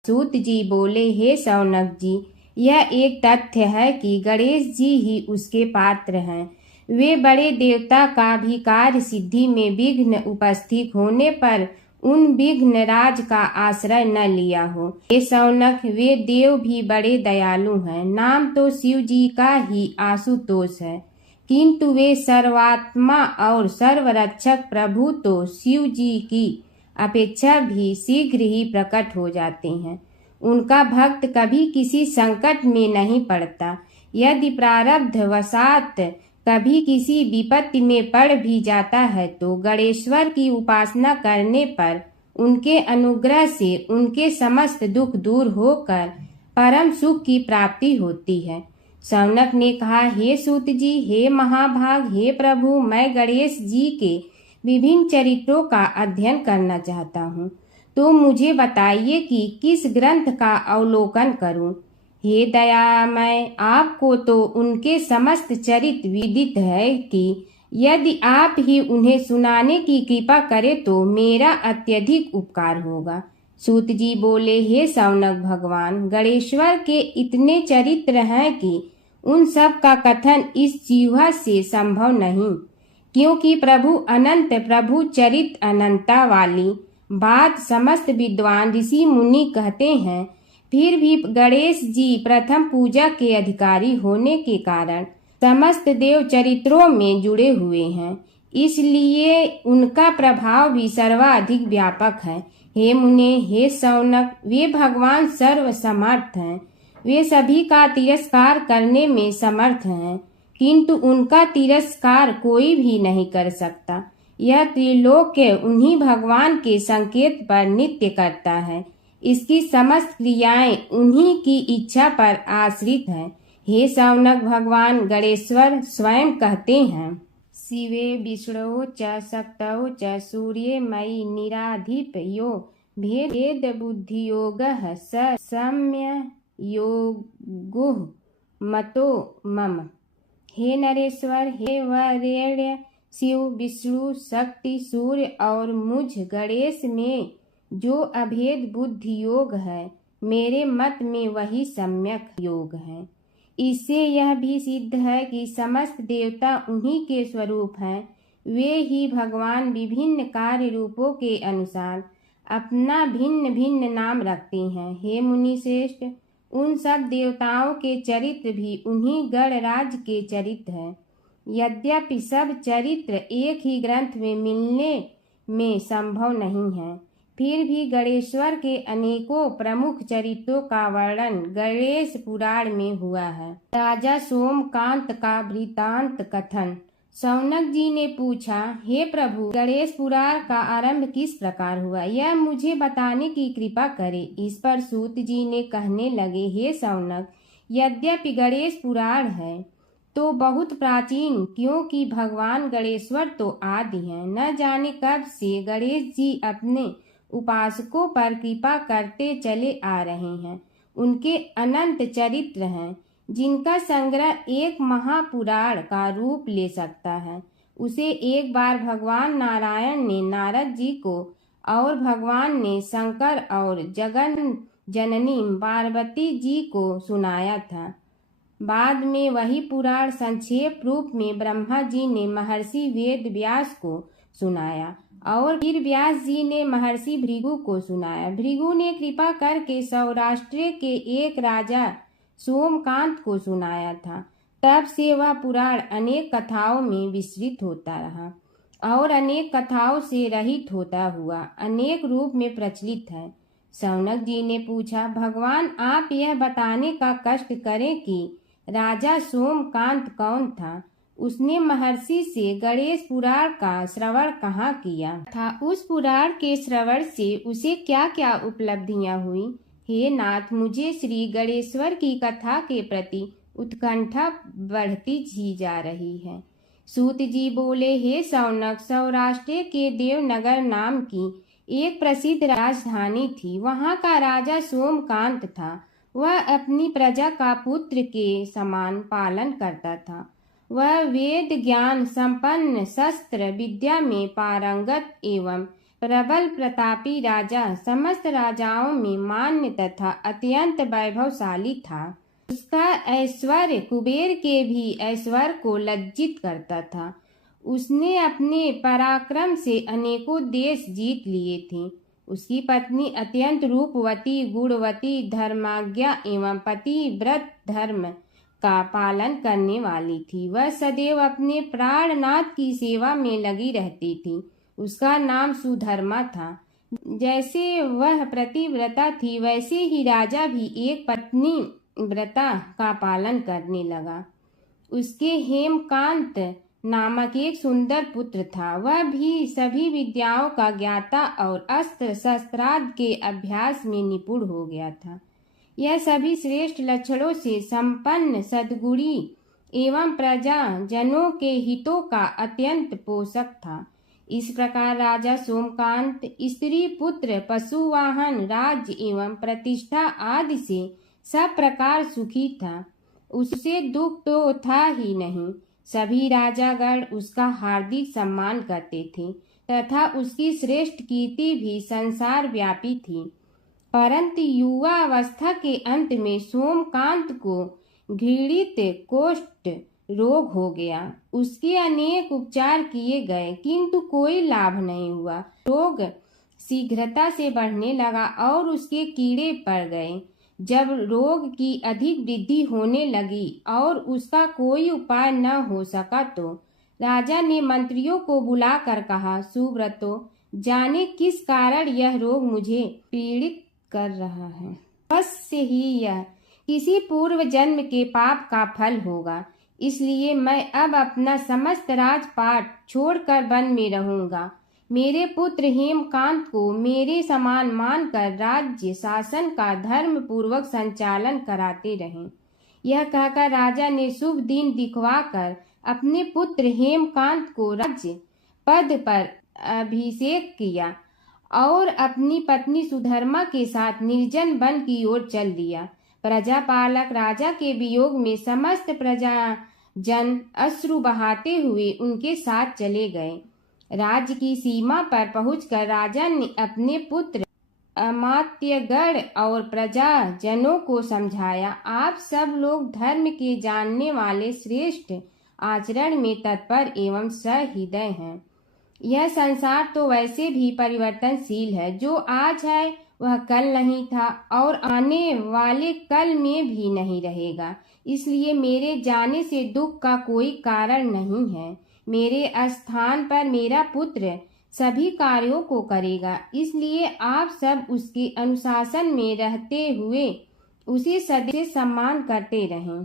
सूत जी बोले, हे शौनक जी, यह एक तथ्य है कि गणेश जी ही उसके पात्र हैं। वे बड़े देवता का भी कार्य सिद्धि में विघ्न उपस्थित होने पर उन विघ्न राज का आश्रय न लिया हो। हे शौनक, वे देव भी बड़े दयालु हैं। नाम तो शिव जी का ही आशुतोष है, किंतु वे सर्वात्मा और सर्वरक्षक प्रभु तो शिव जी की अपेक्षा भी शीघ्र ही प्रकट हो जाते हैं। उनका भक्त कभी किसी संकट में नहीं पड़ता। यदि प्रारब्ध वशात कभी किसी विपत्ति में पड़ भी जाता है तो गणेश्वर की उपासना करने पर उनके अनुग्रह से उनके समस्त दुख दूर होकर परम सुख की प्राप्ति होती है। शौनक ने कहा, हे सूत जी, हे महाभाग, हे प्रभु, मैं गणेश जी के विभिन्न चरित्रों का अध्ययन करना चाहता हूँ, तो मुझे बताइए कि किस ग्रंथ का अवलोकन करूं। हे दयामय, आपको तो उनके समस्त चरित्र विदित है कि यदि आप ही उन्हें सुनाने की कृपा करें तो मेरा अत्यधिक उपकार होगा। सूत जी बोले, हे शौनक भगवान, गणेश्वर के इतने चरित्र हैं कि उन सब का कथन इस जीवा से संभव नहीं, क्योंकि प्रभु अनंत, प्रभु चरित्र अनंता वाली बात समस्त विद्वान ऋषि मुनि कहते हैं। फिर भी गणेश जी प्रथम पूजा के अधिकारी होने के कारण समस्त देव चरित्रों में जुड़े हुए हैं, इसलिए उनका प्रभाव भी सर्वाधिक व्यापक है। हे मुने, हे शौनक, वे भगवान सर्व समर्थ हैं। वे सभी का तिरस्कार करने में समर्थ हैं, किंतु उनका तिरस्कार कोई भी नहीं कर सकता। यह त्रिलोक्य उन्हीं भगवान के संकेत पर नित्य करता है। इसकी समस्त क्रियाएं उन्हीं की इच्छा पर आश्रित हैं। हे शौनक भगवान गणेश्वर स्वयं कहते हैं, शिवे विष्णु च शक्तौ च सूर्ये मयि निराधिप यो भेद बुद्धि योग स सम्य योगो मतो मम। हे नरेश्वर, हे वरेण्य, शिव, विष्णु, शक्ति, सूर्य और मुझ गणेश में जो अभेद बुद्धि योग है, मेरे मत में वही सम्यक योग है। इससे यह भी सिद्ध है कि समस्त देवता उन्हीं के स्वरूप हैं। वे ही भगवान विभिन्न कार्य रूपों के अनुसार अपना भिन्न भिन्न नाम रखते हैं। हे मुनि श्रेष्ठ, उन सब देवताओं के चरित्र भी उन्हीं गणराज के चरित्र हैं। यद्यपि सब चरित्र एक ही ग्रंथ में मिलने में संभव नहीं है, फिर भी गणेश्वर के अनेकों प्रमुख चरित्रों का वर्णन गणेश पुराण में हुआ है। राजा सोमकांत का वृत्तांत कथन। शौनक जी ने पूछा, हे प्रभु, गणेश पुराण का आरंभ किस प्रकार हुआ, यह मुझे बताने की कृपा करे। इस पर सूत जी ने कहने लगे, हे शौनक, यद्यपि गणेश पुराण है तो बहुत प्राचीन, क्योंकि भगवान गणेश्वर तो आदि हैं। न जाने कब से गणेश जी अपने उपासकों पर कृपा करते चले आ रहे हैं। उनके अनंत चरित्र हैं, जिनका संग्रह एक महापुराण का रूप ले सकता है। उसे एक बार भगवान नारायण ने नारद जी को और भगवान ने शंकर और जगन जननी पार्वती जी को सुनाया था। बाद में वही पुराण संक्षेप रूप में ब्रह्मा जी ने महर्षि वेद व्यास को सुनाया और फिर व्यास जी ने महर्षि भृगु को सुनाया। भृगु ने कृपा करके सौराष्ट्र के एक राजा सोमकांत को सुनाया था। तब से वह पुराण अनेक कथाओं में विस्तृत होता रहा और अनेक कथाओं से रहित होता हुआ अनेक रूप में प्रचलित है। शौनक जी ने पूछा, भगवान, आप यह बताने का कष्ट करें कि राजा सोमकांत कौन था। उसने महर्षि से गणेश पुराण का श्रवण कहाँ किया था, उस पुराण के श्रवण से उसे क्या क्या उपलब्धियां हुई, हे नाथ, मुझे श्री गणेश्वर की कथा के प्रति उत्कंठा बढ़ती ही जा रही है। सूत जी बोले, हे शौनक, सौराष्ट्र के देवनगर नाम की एक प्रसिद्ध राजधानी थी। वहाँ का राजा सोमकांत था। वह अपनी प्रजा का पुत्र के समान पालन करता था। वह वेद ज्ञान संपन्न, शस्त्र विद्या में पारंगत एवं प्रबल प्रतापी राजा, समस्त राजाओं में मान्य तथा अत्यंत वैभवशाली था। उसका ऐश्वर्य कुबेर के भी ऐश्वर्य को लज्जित करता था। उसने अपने पराक्रम से अनेकों देश जीत लिए थे। उसकी पत्नी अत्यंत रूपवती, गुणवती, धर्माज्ञा एवं पतिव्रत धर्म का पालन करने वाली थी। वह सदैव अपने प्राणनाथ की सेवा में लगी रहती थी। उसका नाम सुधर्मा था। जैसे वह प्रतिव्रता थी, वैसे ही राजा भी एक पत्नी व्रता का पालन करने लगा। उसके हेमकांत नामक एक सुंदर पुत्र था। वह भी सभी विद्याओं का ज्ञाता और अस्त्र शस्त्रादि के अभ्यास में निपुण हो गया था। यह सभी श्रेष्ठ लक्षणों से संपन्न, सद्गुणी एवं प्रजा जनों के हितों का अत्यंत पोषक था। इस प्रकार राजा सोमकांत स्त्री, पुत्र, पशु, वाहन, राज्य एवं प्रतिष्ठा आदि से सब प्रकार सुखी था। उससे दुख तो था ही नहीं। सभी राजागण उसका हार्दिक सम्मान करते थे तथा उसकी श्रेष्ठ कीर्ति भी संसार व्यापी थी। परंतु युवावस्था के अंत में सोमकांत को घृणित कोष्ठ रोग हो गया। उसके अनेक उपचार किए गए किंतु कोई लाभ नहीं हुआ। रोग शीघ्रता से बढ़ने लगा और उसके कीड़े पड़ गए। जब रोग की अधिक वृद्धि होने लगी और उसका कोई उपाय न हो सका तो राजा ने मंत्रियों को बुलाकर कहा, सुव्रतो, जाने किस कारण यह रोग मुझे पीड़ित कर रहा है। अवश्य ही यह किसी पूर्व जन्म के पाप का फल होगा। इसलिए मैं अब अपना समस्त राजपाट छोड़कर वन में रहूंगा। मेरे पुत्र हेमकांत को मेरे समान मानकर राज्य शासन का धर्म पूर्वक संचालन कराते रहें। यह कहकर राजा ने शुभ दिन दिखवाकर अपने पुत्र हेमकांत को राज्य पद पर अभिषेक किया और अपनी पत्नी सुधर्मा के साथ निर्जन वन की ओर चल दिया। प्रजापालक राजा के वियोग में समस्त प्रजा जन अश्रु बहाते हुए उनके साथ चले गए। राज्य की सीमा पर पहुंचकर राजा ने अपने पुत्र अमात्यगण और प्रजा जनों को समझाया, आप सब लोग धर्म के जानने वाले, श्रेष्ठ आचरण में तत्पर एवं सहृदय हैं। यह संसार तो वैसे भी परिवर्तनशील है। जो आज है वह कल नहीं था और आने वाले कल में भी नहीं रहेगा। इसलिए मेरे जाने से दुख का कोई कारण नहीं है। मेरे स्थान पर मेरा पुत्र सभी कार्यों को करेगा। इसलिए आप सब उसके अनुशासन में रहते हुए उसे सदैव सम्मान करते रहें।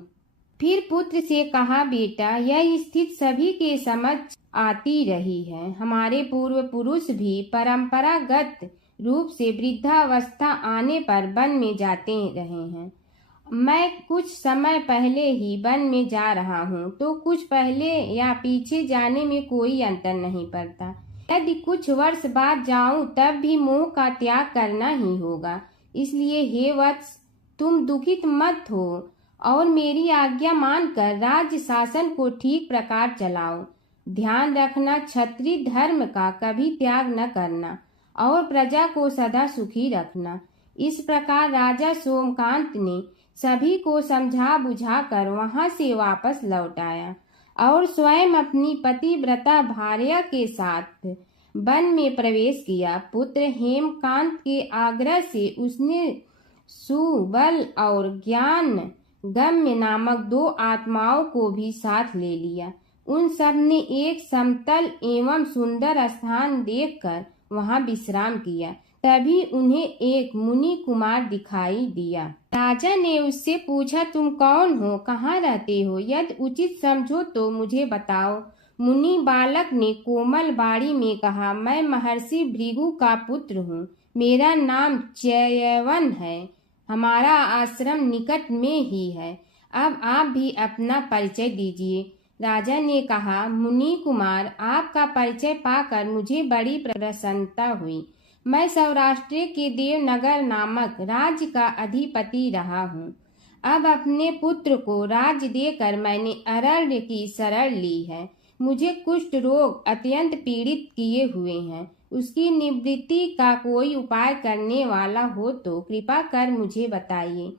फिर पुत्र से कहा, बेटा, यह स्थिति सभी के समझ आती रही है। हमारे पूर्व पुरुष भी परंपरागत रूप से वृद्धावस्था आने पर वन में जाते रहे हैं। मैं कुछ समय पहले ही वन में जा रहा हूँ तो कुछ पहले या पीछे जाने में कोई अंतर नहीं पड़ता। यदि कुछ वर्ष बाद जाऊं तब भी मोह का त्याग करना ही होगा। इसलिए हे वत्स, तुम दुखित मत हो और मेरी आज्ञा मानकर राज्य शासन को ठीक प्रकार चलाओ। ध्यान रखना, क्षत्रिय धर्म का कभी त्याग न करना और प्रजा को सदा सुखी रखना। इस प्रकार राजा सोमकांत ने सभी को समझा बुझाकर वहां से वापस लौट आया और स्वयं अपनी पतिव्रता भार्या के साथ वन में प्रवेश किया। पुत्र हेमकांत के आग्रह से उसने सुबल और ज्ञान गम्य नामक 2 आत्माओं को भी साथ ले लिया। उन सब ने एक समतल एवं सुंदर स्थान देखकर वहां विश्राम किया। तभी उन्हें एक मुनि कुमार दिखाई दिया। राजा ने उससे पूछा, तुम कौन हो, कहाँ रहते हो? यदि उचित समझो तो मुझे बताओ। मुनि बालक ने कोमल बाणी में कहा, मैं महर्षि भृगु का पुत्र हूँ। मेरा नाम च्यवन है। हमारा आश्रम निकट में ही है। अब आप भी अपना परिचय दीजिए। राजा ने कहा, मुनि कुमार, आपका परिचय पाकर मुझे बड़ी प्रसन्नता हुई। मैं सौराष्ट्र के देवनगर नामक राज्य का अधिपति रहा हूँ। अब अपने पुत्र को राज्य देकर मैंने अरण्य की शरण ली है। मुझे कुष्ठ रोग अत्यंत पीड़ित किए हुए हैं। उसकी निवृत्ति का कोई उपाय करने वाला हो तो कृपा कर मुझे बताइए।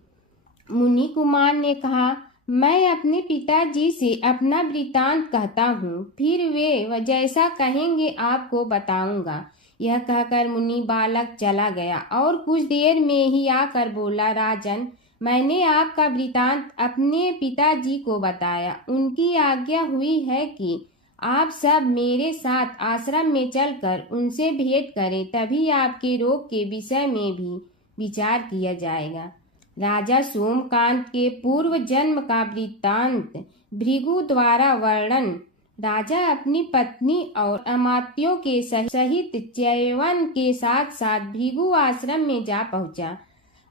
मुनि कुमार ने कहा, मैं अपने पिताजी से अपना वृतांत कहता हूँ, फिर वे जैसा कहेंगे आपको बताऊंगा। यह कहकर मुनि बालक चला गया और कुछ देर में ही आकर बोला, राजन, मैंने आपका वृतांत अपने पिताजी को बताया। उनकी आज्ञा हुई है कि आप सब मेरे साथ आश्रम में चलकर उनसे भेंट करें, तभी आपके रोग के विषय में भी विचार किया जाएगा। राजा सोमकांत के पूर्व जन्म का वृत्तांत भृगु द्वारा वर्णन। राजा अपनी पत्नी और अमात्यों के सहित च्यवन के साथ साथ भृगु आश्रम में जा पहुंचा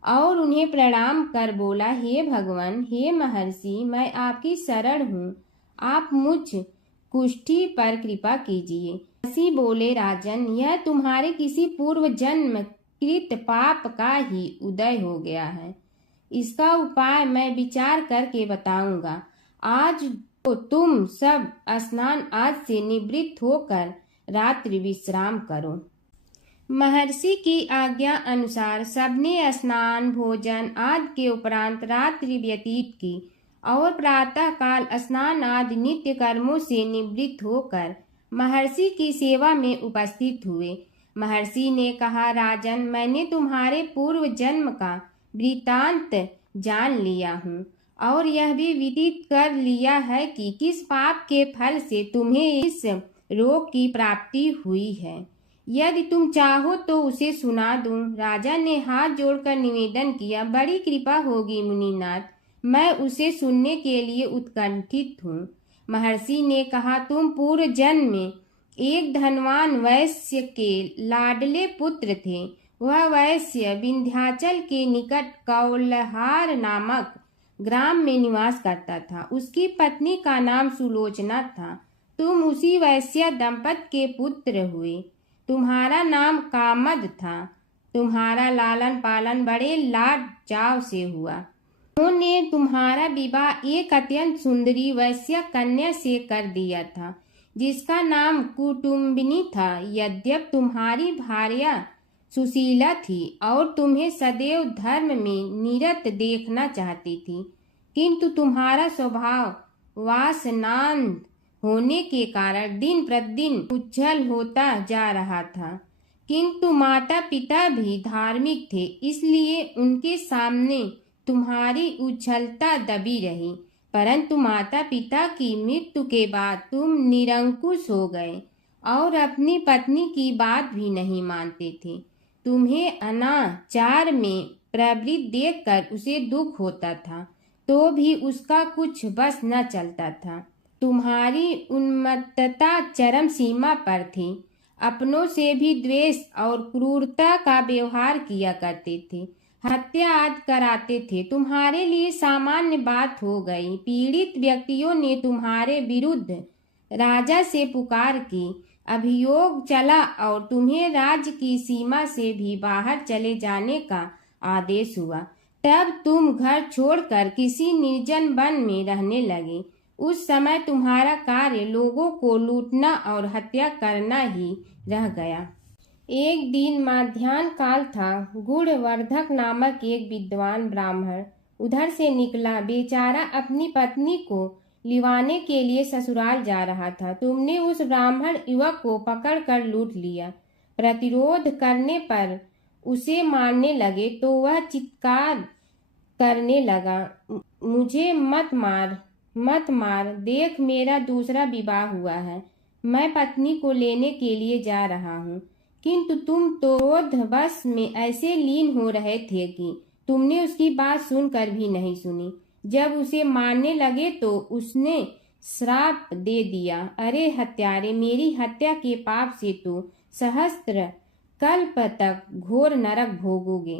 और उन्हें प्रणाम कर बोला, हे भगवान, हे महर्षि, मैं आपकी शरण हूँ। आप मुझ कुष्ठी पर कृपा कीजिए। महर्षि बोले, राजन, यह तुम्हारे किसी पूर्व जन्म कृत पाप का ही उदय हो गया है। इसका उपाय मैं विचार करके बताऊंगा। आज तो तुम सब स्नान आज से निवृत्त होकर रात्रि विश्राम करो। महर्षि की आज्ञा अनुसार सबने स्नान भोजन आदि के उपरांत रात्रि व्यतीत की और प्रातः काल स्नान आदि नित्य कर्मों से निवृत्त होकर महर्षि की सेवा में उपस्थित हुए। महर्षि ने कहा, राजन, मैंने तुम्हारे पूर्व जन्म का वृतांत जान लिया हूँ और यह भी विदित कर लिया है कि किस पाप के फल से तुम्हें इस रोग की प्राप्ति हुई है। यदि तुम चाहो तो उसे सुना दूं। राजा ने हाथ जोड़कर निवेदन किया, बड़ी कृपा होगी मुनिनाथ, मैं उसे सुनने के लिए उत्कंठित हूँ। महर्षि ने कहा, तुम पूर्व जन्म में एक धनवान वैश्य के लाडले पुत्र थे। वह वैश्य विंध्याचल के निकट कौलहार नामक ग्राम में निवास करता था। उसकी पत्नी का नाम सुलोचना था। तुम उसी वैश्य दंपत के पुत्र हुए। तुम्हारा नाम कामद था। तुम्हारा लालन पालन बड़े लाड चाव से हुआ। उन्होंने तुम्हारा विवाह एक अत्यंत सुंदरी वैश्य कन्या से कर दिया था, जिसका नाम कुटुम्बिनी था। यद्यप तुम्हारी भार्या सुशीला थी और तुम्हें सदैव धर्म में निरत देखना चाहती थी, किंतु तुम्हारा स्वभाव वासनांध होने के कारण दिन प्रतिदिन उज्जवल होता जा रहा था। किंतु माता पिता भी धार्मिक थे, इसलिए उनके सामने तुम्हारी उज्ज्वलता दबी रही। परंतु माता पिता की मृत्यु के बाद तुम निरंकुश हो गए और अपनी पत्नी की बात भी नहीं मानते थे। तुम्हें अनाचार में प्रवृत्त देखकर उसे दुख होता था, तो भी उसका कुछ बस न चलता था। तुम्हारी उन्मत्तता चरम सीमा पर थी। अपनों से भी द्वेष और क्रूरता का व्यवहार किया करते थे। हत्या आदि कराते थे। तुम्हारे लिए सामान्य बात हो गई। पीड़ित व्यक्तियों ने तुम्हारे विरुद्ध राजा से पुकार की। अभियोग चला और तुम्हें राज्य की सीमा से भी बाहर चले जाने का आदेश हुआ। तब तुम घर छोड़कर किसी निर्जन वन में रहने लगे। उस समय तुम्हारा कार्य लोगों को लूटना और हत्या करना ही रह गया। एक दिन माध्याह्न काल था। गुणवर्धक नामक एक विद्वान ब्राह्मण उधर से निकला। बेचारा अपनी पत्नी को लिवाने के लिए ससुराल जा रहा था। तुमने उस ब्राह्मण युवक को पकड़कर लूट लिया। प्रतिरोध करने पर उसे मारने लगे तो वह चित्कार करने लगा, मुझे मत मार, मत मार, देख मेरा दूसरा विवाह हुआ है। मैं पत्नी को लेने के लिए जा रहा हूँ। किंतु तुम तो क्रोधवश में ऐसे लीन हो रहे थे कि तुमने उसकी बात सुनकर भी नहीं सुनी। जब उसे मारने लगे तो उसने श्राप दे दिया, अरे हत्यारे, मेरी हत्या के पाप से तो सहस्त्र कल्प तक घोर नरक भोगोगे।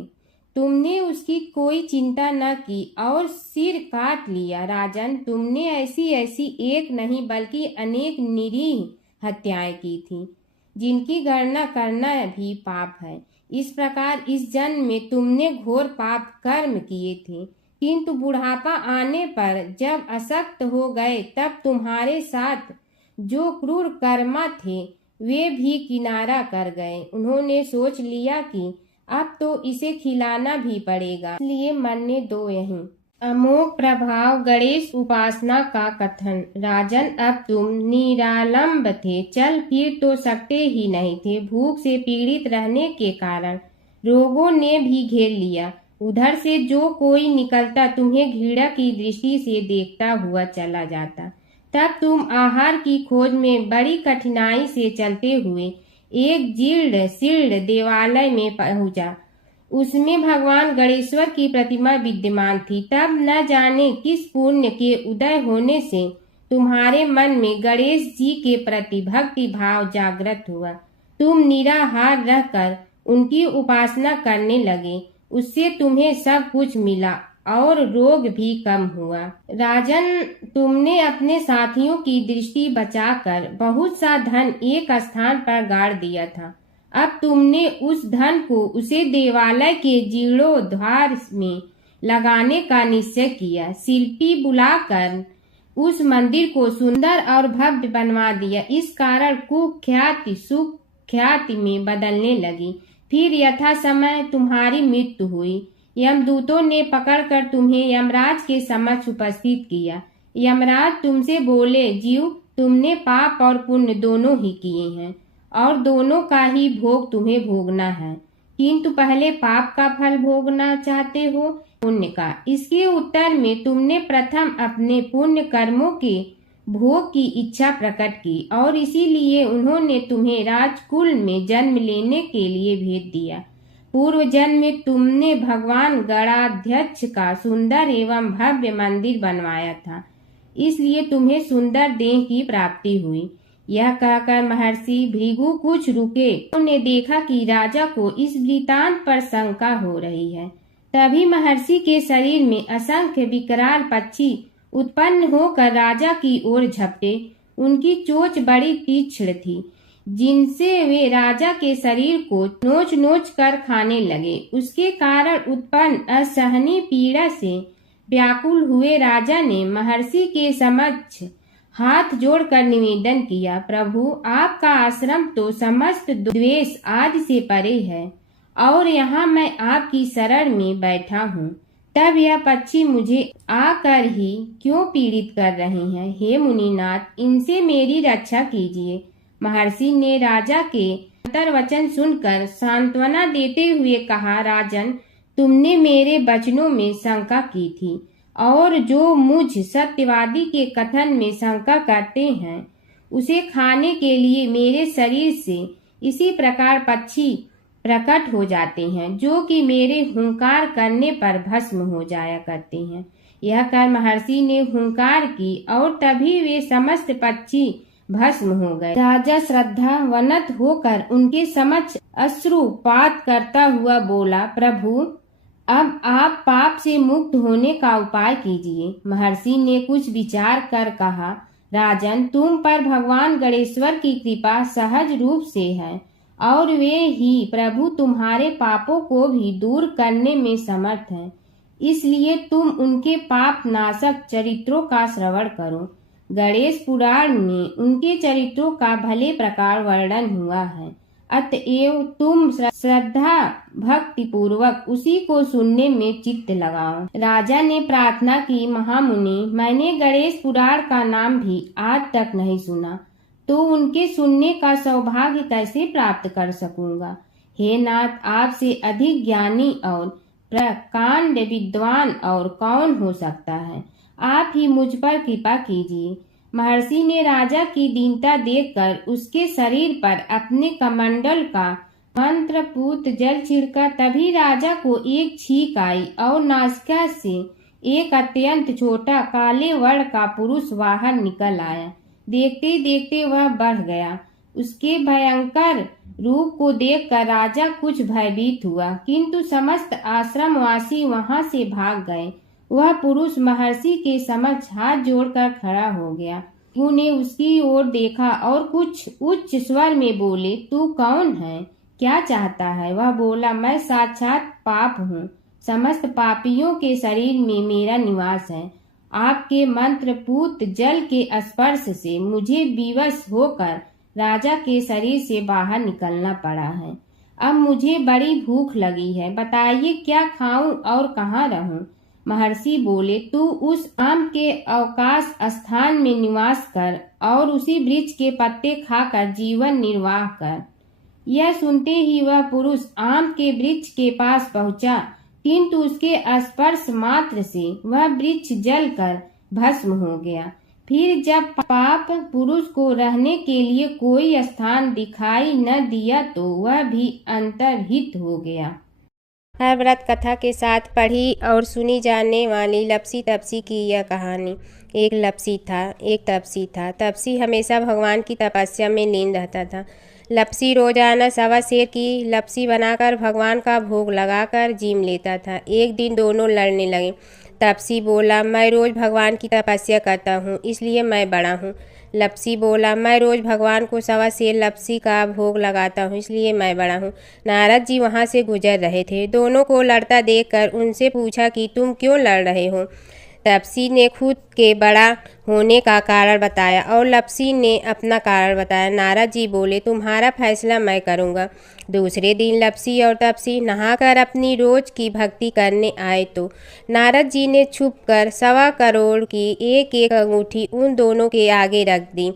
तुमने उसकी कोई चिंता न की और सिर काट लिया। राजन, तुमने ऐसी ऐसी एक नहीं बल्कि अनेक निरीह हत्याएं की थी, जिनकी गणना करना भी पाप है। इस प्रकार इस जन्म में तुमने घोर पाप कर्म किए थे, किंतु बुढ़ापा आने पर जब अशक्त हो गए तब तुम्हारे साथ जो क्रूर कर्मा थे वे भी किनारा कर गए। उन्होंने सोच लिया कि अब तो इसे खिलाना भी पड़ेगा, इसलिए मरने दो यहीं। अमोघ प्रभाव गणेश उपासना का कथन। राजन, अब तुम निरालंब थे, चल फिर तो सकते ही नहीं थे। भूख से पीड़ित रहने के कारण रोगों ने भी घेर लिया। उधर से जो कोई निकलता तुम्हें घृणा की दृष्टि से देखता हुआ चला जाता। तब तुम आहार की खोज में बड़ी कठिनाई से चलते हुए एक जीर्ण शीर्ण देवालय में पहुंचा। उसमें भगवान गणेश्वर की प्रतिमा विद्यमान थी। तब न जाने किस पुण्य के उदय होने से तुम्हारे मन में गणेश जी के प्रति भक्ति भाव जागृत हुआ। तुम निराहार रहकर उनकी उपासना करने लगे। उससे तुम्हें सब कुछ मिला और रोग भी कम हुआ। राजन, तुमने अपने साथियों की दृष्टि बचाकर बहुत सा धन एक स्थान पर गाड़ दिया था। अब तुमने उस धन को उसे देवालय के जीर्णोद्धार में लगाने का निश्चय किया। शिल्पी बुलाकर उस मंदिर को सुंदर और भव्य बनवा दिया। इस कारण कुख्याति सुख्याति में बदलने लगी। फिर यथा समय तुम्हारी मृत्यु हुई। यमदूतों ने पकड़कर तुम्हें यमराज के समक्ष उपस्थित किया। यमराज तुमसे बोले, जीव, तुमने पाप और पुण्य दोनों ही किए हैं और दोनों का ही भोग तुम्हें भोगना है, किंतु पहले पाप का फल भोगना चाहते हो पुण्य का। इसके उत्तर में तुमने प्रथम अपने पुण्य कर्मों के भोग की इच्छा प्रकट की और इसीलिए उन्होंने तुम्हें राजकुल में जन्म लेने के लिए भेज दिया। पूर्व जन्म में तुमने भगवान गणाध्यक्ष का सुंदर एवं भव्य मंदिर बनवाया था, इसलिए तुम्हें सुंदर देह की प्राप्ति हुई। यह कहकर महर्षि भृगु कुछ रुके। उन्होंने देखा कि राजा को इस वृतांत पर शंका हो रही है। तभी महर्षि के शरीर में असंख्य विकराल पक्षी उत्पन्न होकर राजा की ओर झपटे। उनकी चोंच बड़ी तीक्ष्ण थी, जिनसे वे राजा के शरीर को नोच नोच कर खाने लगे। उसके कारण उत्पन्न असहनीय पीड़ा से व्याकुल हुए राजा ने महर्षि के समक्ष हाथ जोड़कर निवेदन किया, प्रभु, आपका आश्रम तो समस्त द्वेष आदि से परे है और यहाँ मैं आपकी शरण में बैठा हूँ। तब यह पक्षी मुझे आकर ही क्यों पीड़ित कर रहे हैं? हे मुनिनाथ, इनसे मेरी रक्षा कीजिए। महर्षि ने राजा के अंतर वचन सुनकर सांत्वना देते हुए कहा, राजन, तुमने मेरे वचनों में शंका की थी और जो मुझ सत्यवादी के कथन में शंका करते हैं उसे खाने के लिए मेरे शरीर से इसी प्रकार पक्षी प्रकट हो जाते हैं, जो कि मेरे हुंकार करने पर भस्म हो जाया करते हैं। यह कर महर्षि ने हुंकार की और तभी वे समस्त पक्षी भस्म हो गए। राजा श्रद्धावनत होकर उनके समक्ष अश्रुपात करता हुआ बोला, प्रभु, अब आप पाप से मुक्त होने का उपाय कीजिए। महर्षि ने कुछ विचार कर कहा, राजन, तुम पर भगवान गणेश्वर की कृपा सहज रूप से है और वे ही प्रभु तुम्हारे पापों को भी दूर करने में समर्थ हैं। इसलिए तुम उनके पाप नाशक चरित्रों का श्रवण करो। गणेश पुराण में उनके चरित्रों का भले प्रकार वर्णन हुआ है, अतएव तुम श्रद्धा भक्ति पूर्वक उसी को सुनने में चित्त लगाओ। राजा ने प्रार्थना की, महामुनि, मैंने गणेश पुराण का नाम भी आज तक नहीं सुना, तो उनके सुनने का सौभाग्य कैसे प्राप्त कर सकूंगा? हे नाथ, आपसे अधिक ज्ञानी और प्रकांड विद्वान और कौन हो सकता है? आप ही मुझ पर कृपा कीजिए। महर्षि ने राजा की दीनता देखकर उसके शरीर पर अपने कमंडल का मंत्रपूत जल छिड़का। तभी राजा को एक छींक आई और नासिका से एक अत्यंत छोटा काले वर्ण का पुरुष बाहर निकल आया। देखते देखते वह बढ़ गया। उसके भयंकर रूप को देखकर राजा कुछ भयभीत हुआ, किंतु समस्त आश्रमवासी वहां से भाग गए। वह पुरुष महर्षि के समक्ष हाथ जोड़कर खड़ा हो गया। उन्हें उसकी ओर देखा और कुछ उच्च स्वर में बोले, तू कौन है, क्या चाहता है? वह बोला, मैं साक्षात पाप हूँ, समस्त पापियों के शरीर में मेरा निवास है। आपके मंत्र पूत जल के स्पर्श से मुझे विवश होकर राजा के शरीर से बाहर निकलना पड़ा है। अब मुझे बड़ी भूख लगी है, बताइए क्या खाऊं और कहाँ रहूं? महर्षि बोले, तू उस आम के अवकाश स्थान में निवास कर और उसी वृक्ष के पत्ते खाकर जीवन निर्वाह कर। यह सुनते ही वह पुरुष आम के वृक्ष के पास पहुंचा, किंतु उसके स्पर्श मात्र से वह वृक्ष जलकर भस्म हो गया। फिर जब पाप पुरुष को रहने के लिए कोई स्थान दिखाई न दिया तो वह भी अंतर्हित हो गया। हर व्रत कथा के साथ पढ़ी और सुनी जाने वाली लपसी तपसी की यह कहानी। एक लपसी था, एक तपसी था। तपसी हमेशा भगवान की तपस्या में लीन रहता था। लपसी रोजाना सवा सेर की लपसी बनाकर भगवान का भोग लगाकर जीम लेता था। एक दिन दोनों लड़ने लगे। तपसी बोला, मैं रोज भगवान की तपस्या करता हूँ, इसलिए मैं बड़ा हूँ। लपसी बोला, मैं रोज भगवान को सवा सेर लपसी का भोग लगाता हूँ, इसलिए मैं बड़ा हूँ। नारद जी वहाँ से गुजर रहे थे। दोनों को लड़ता देखकर उनसे पूछा कि तुम क्यों लड़ रहे हो? तपसी ने खुद के बड़ा होने का कारण बताया और लपसी ने अपना कारण बताया। नारद जी बोले, तुम्हारा फैसला मैं करूँगा। दूसरे दिन लपसी और तपसी नहाकर अपनी रोज की भक्ति करने आए तो नारद जी ने छुपकर 1.25 करोड़ की एक एक अंगूठी उन दोनों के आगे रख दी।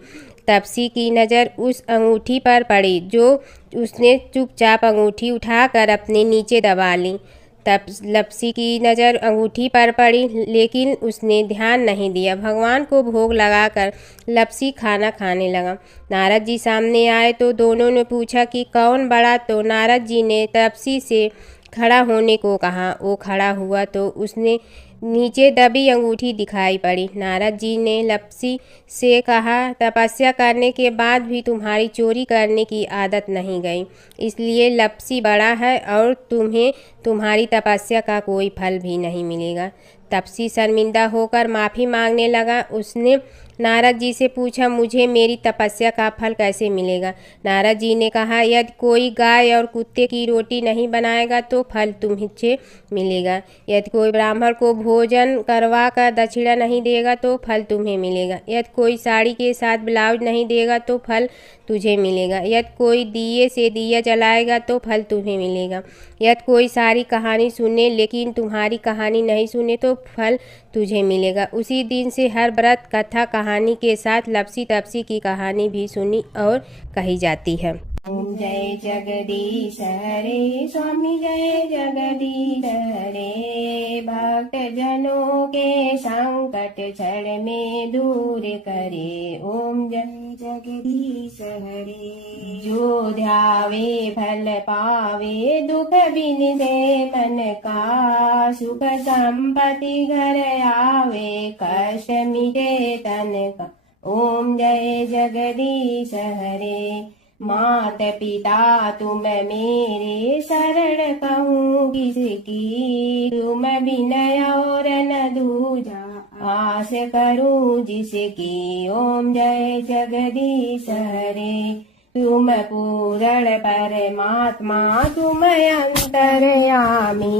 तपसी की नज़र उस अंगूठी पर पड़ी जो उसने चुपचाप अंगूठी उठाकर अपने नीचे दबा ली। तब लपसी की नज़र अंगूठी पर पड़ी, लेकिन उसने ध्यान नहीं दिया। भगवान को भोग लगाकर लपसी खाना खाने लगा। नारद जी सामने आए तो दोनों ने पूछा कि कौन बड़ा? तो नारद जी ने तपसी से खड़ा होने को कहा। वो खड़ा हुआ तो उसने नीचे दबी अंगूठी दिखाई पड़ी। नारद जी ने लपसी से कहा, तपस्या करने के बाद भी तुम्हारी चोरी करने की आदत नहीं गई, इसलिए लपसी बड़ा है और तुम्हें तुम्हारी तपस्या का कोई फल भी नहीं मिलेगा। तपसी शर्मिंदा होकर माफ़ी मांगने लगा। उसने नारद जी से पूछा, मुझे मेरी तपस्या का फल कैसे मिलेगा? नारद जी ने कहा, यदि कोई गाय और कुत्ते की रोटी नहीं बनाएगा तो फल तुम्हें मिलेगा। यदि कोई ब्राह्मण को भोजन करवा कर दक्षिणा नहीं देगा तो फल तुम्हें मिलेगा। यदि कोई साड़ी के साथ ब्लाउज नहीं देगा तो फल तुझे मिलेगा। यदि कोई दिए से दिया जलाएगा तो फल तुम्हें मिलेगा। यदि कोई सारी कहानी सुने लेकिन तुम्हारी कहानी नहीं सुने तो फल तुझे मिलेगा। उसी दिन से हर व्रत कथा कहानी के साथ लपसी तपसी की कहानी भी सुनी और कही जाती है। ओम जय जगदीश हरे, स्वामी जय जगदीश हरे। भक्त जनों के संकट क्षण में दूर करे। ओम जय जगदीश हरे। जो ध्यावे फल पावे, दुख बिन दे मन का। सुख संपत्ति घर आवे, कष्ट मिटे तन का। ओम जय जगदीश हरे। मात पिता तुम मेरे, शरण कहूँ किसकी। तुम विनय और न दूजा, आस करूँ जिसकी। ओम जय जगदीश हरे। तुम पूर्ण परमात्मा, तुम अंतर्यामी।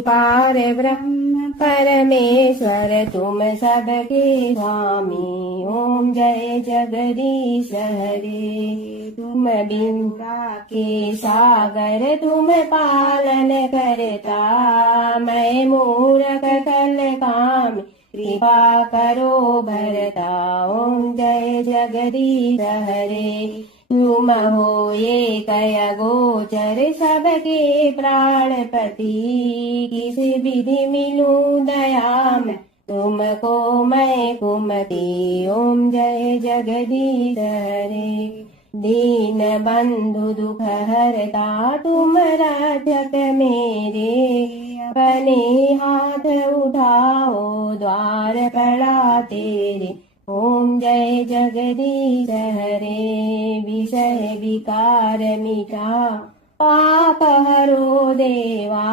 पार ब्रह्म परमेश्वर, तुम सबके स्वामी। ओम जय जगदीश हरे। तुम बिंदा के सागर, तुम पालन करता। मैं मूर्ख कल काम, कृपा करो भरता। ओम जय जगदीश हरे। तुम हो ये कय गोचर, सबके प्राणपति। किस विधि मिलूं दया में, तुमको मैं कुमति। ओम जय जगदीश हरे। दीन बंधु दुख हरता, तुम रक्षक मेरे। अपने हाथ उठाओ, द्वार पड़ा तेरे। ओम जय जगदीश हरे। विषय विकार मिटा पाप हरो देवा,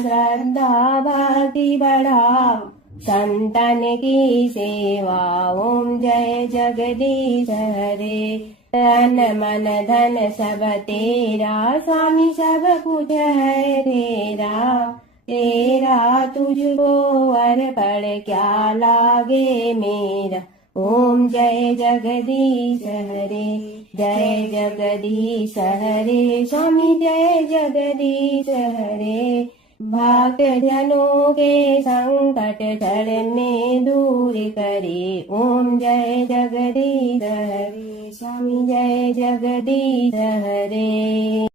श्रद्धा भक्ति बढ़ाओ संतन की सेवा। ओम जय जगदीश हरे। तन मन धन सब तेरा, स्वामी सब कुछ है तेरा। तेरा तुझको अर्पण क्या लागे मेरा। ओम जय जगदीश हरे। जय जगदीश हरे। स्वामी जय जगदीश हरे। भक्त जनों के संकट क्षण में दूर करे। ओम जय जगदीश हरे। स्वामी जय जगदीश हरे।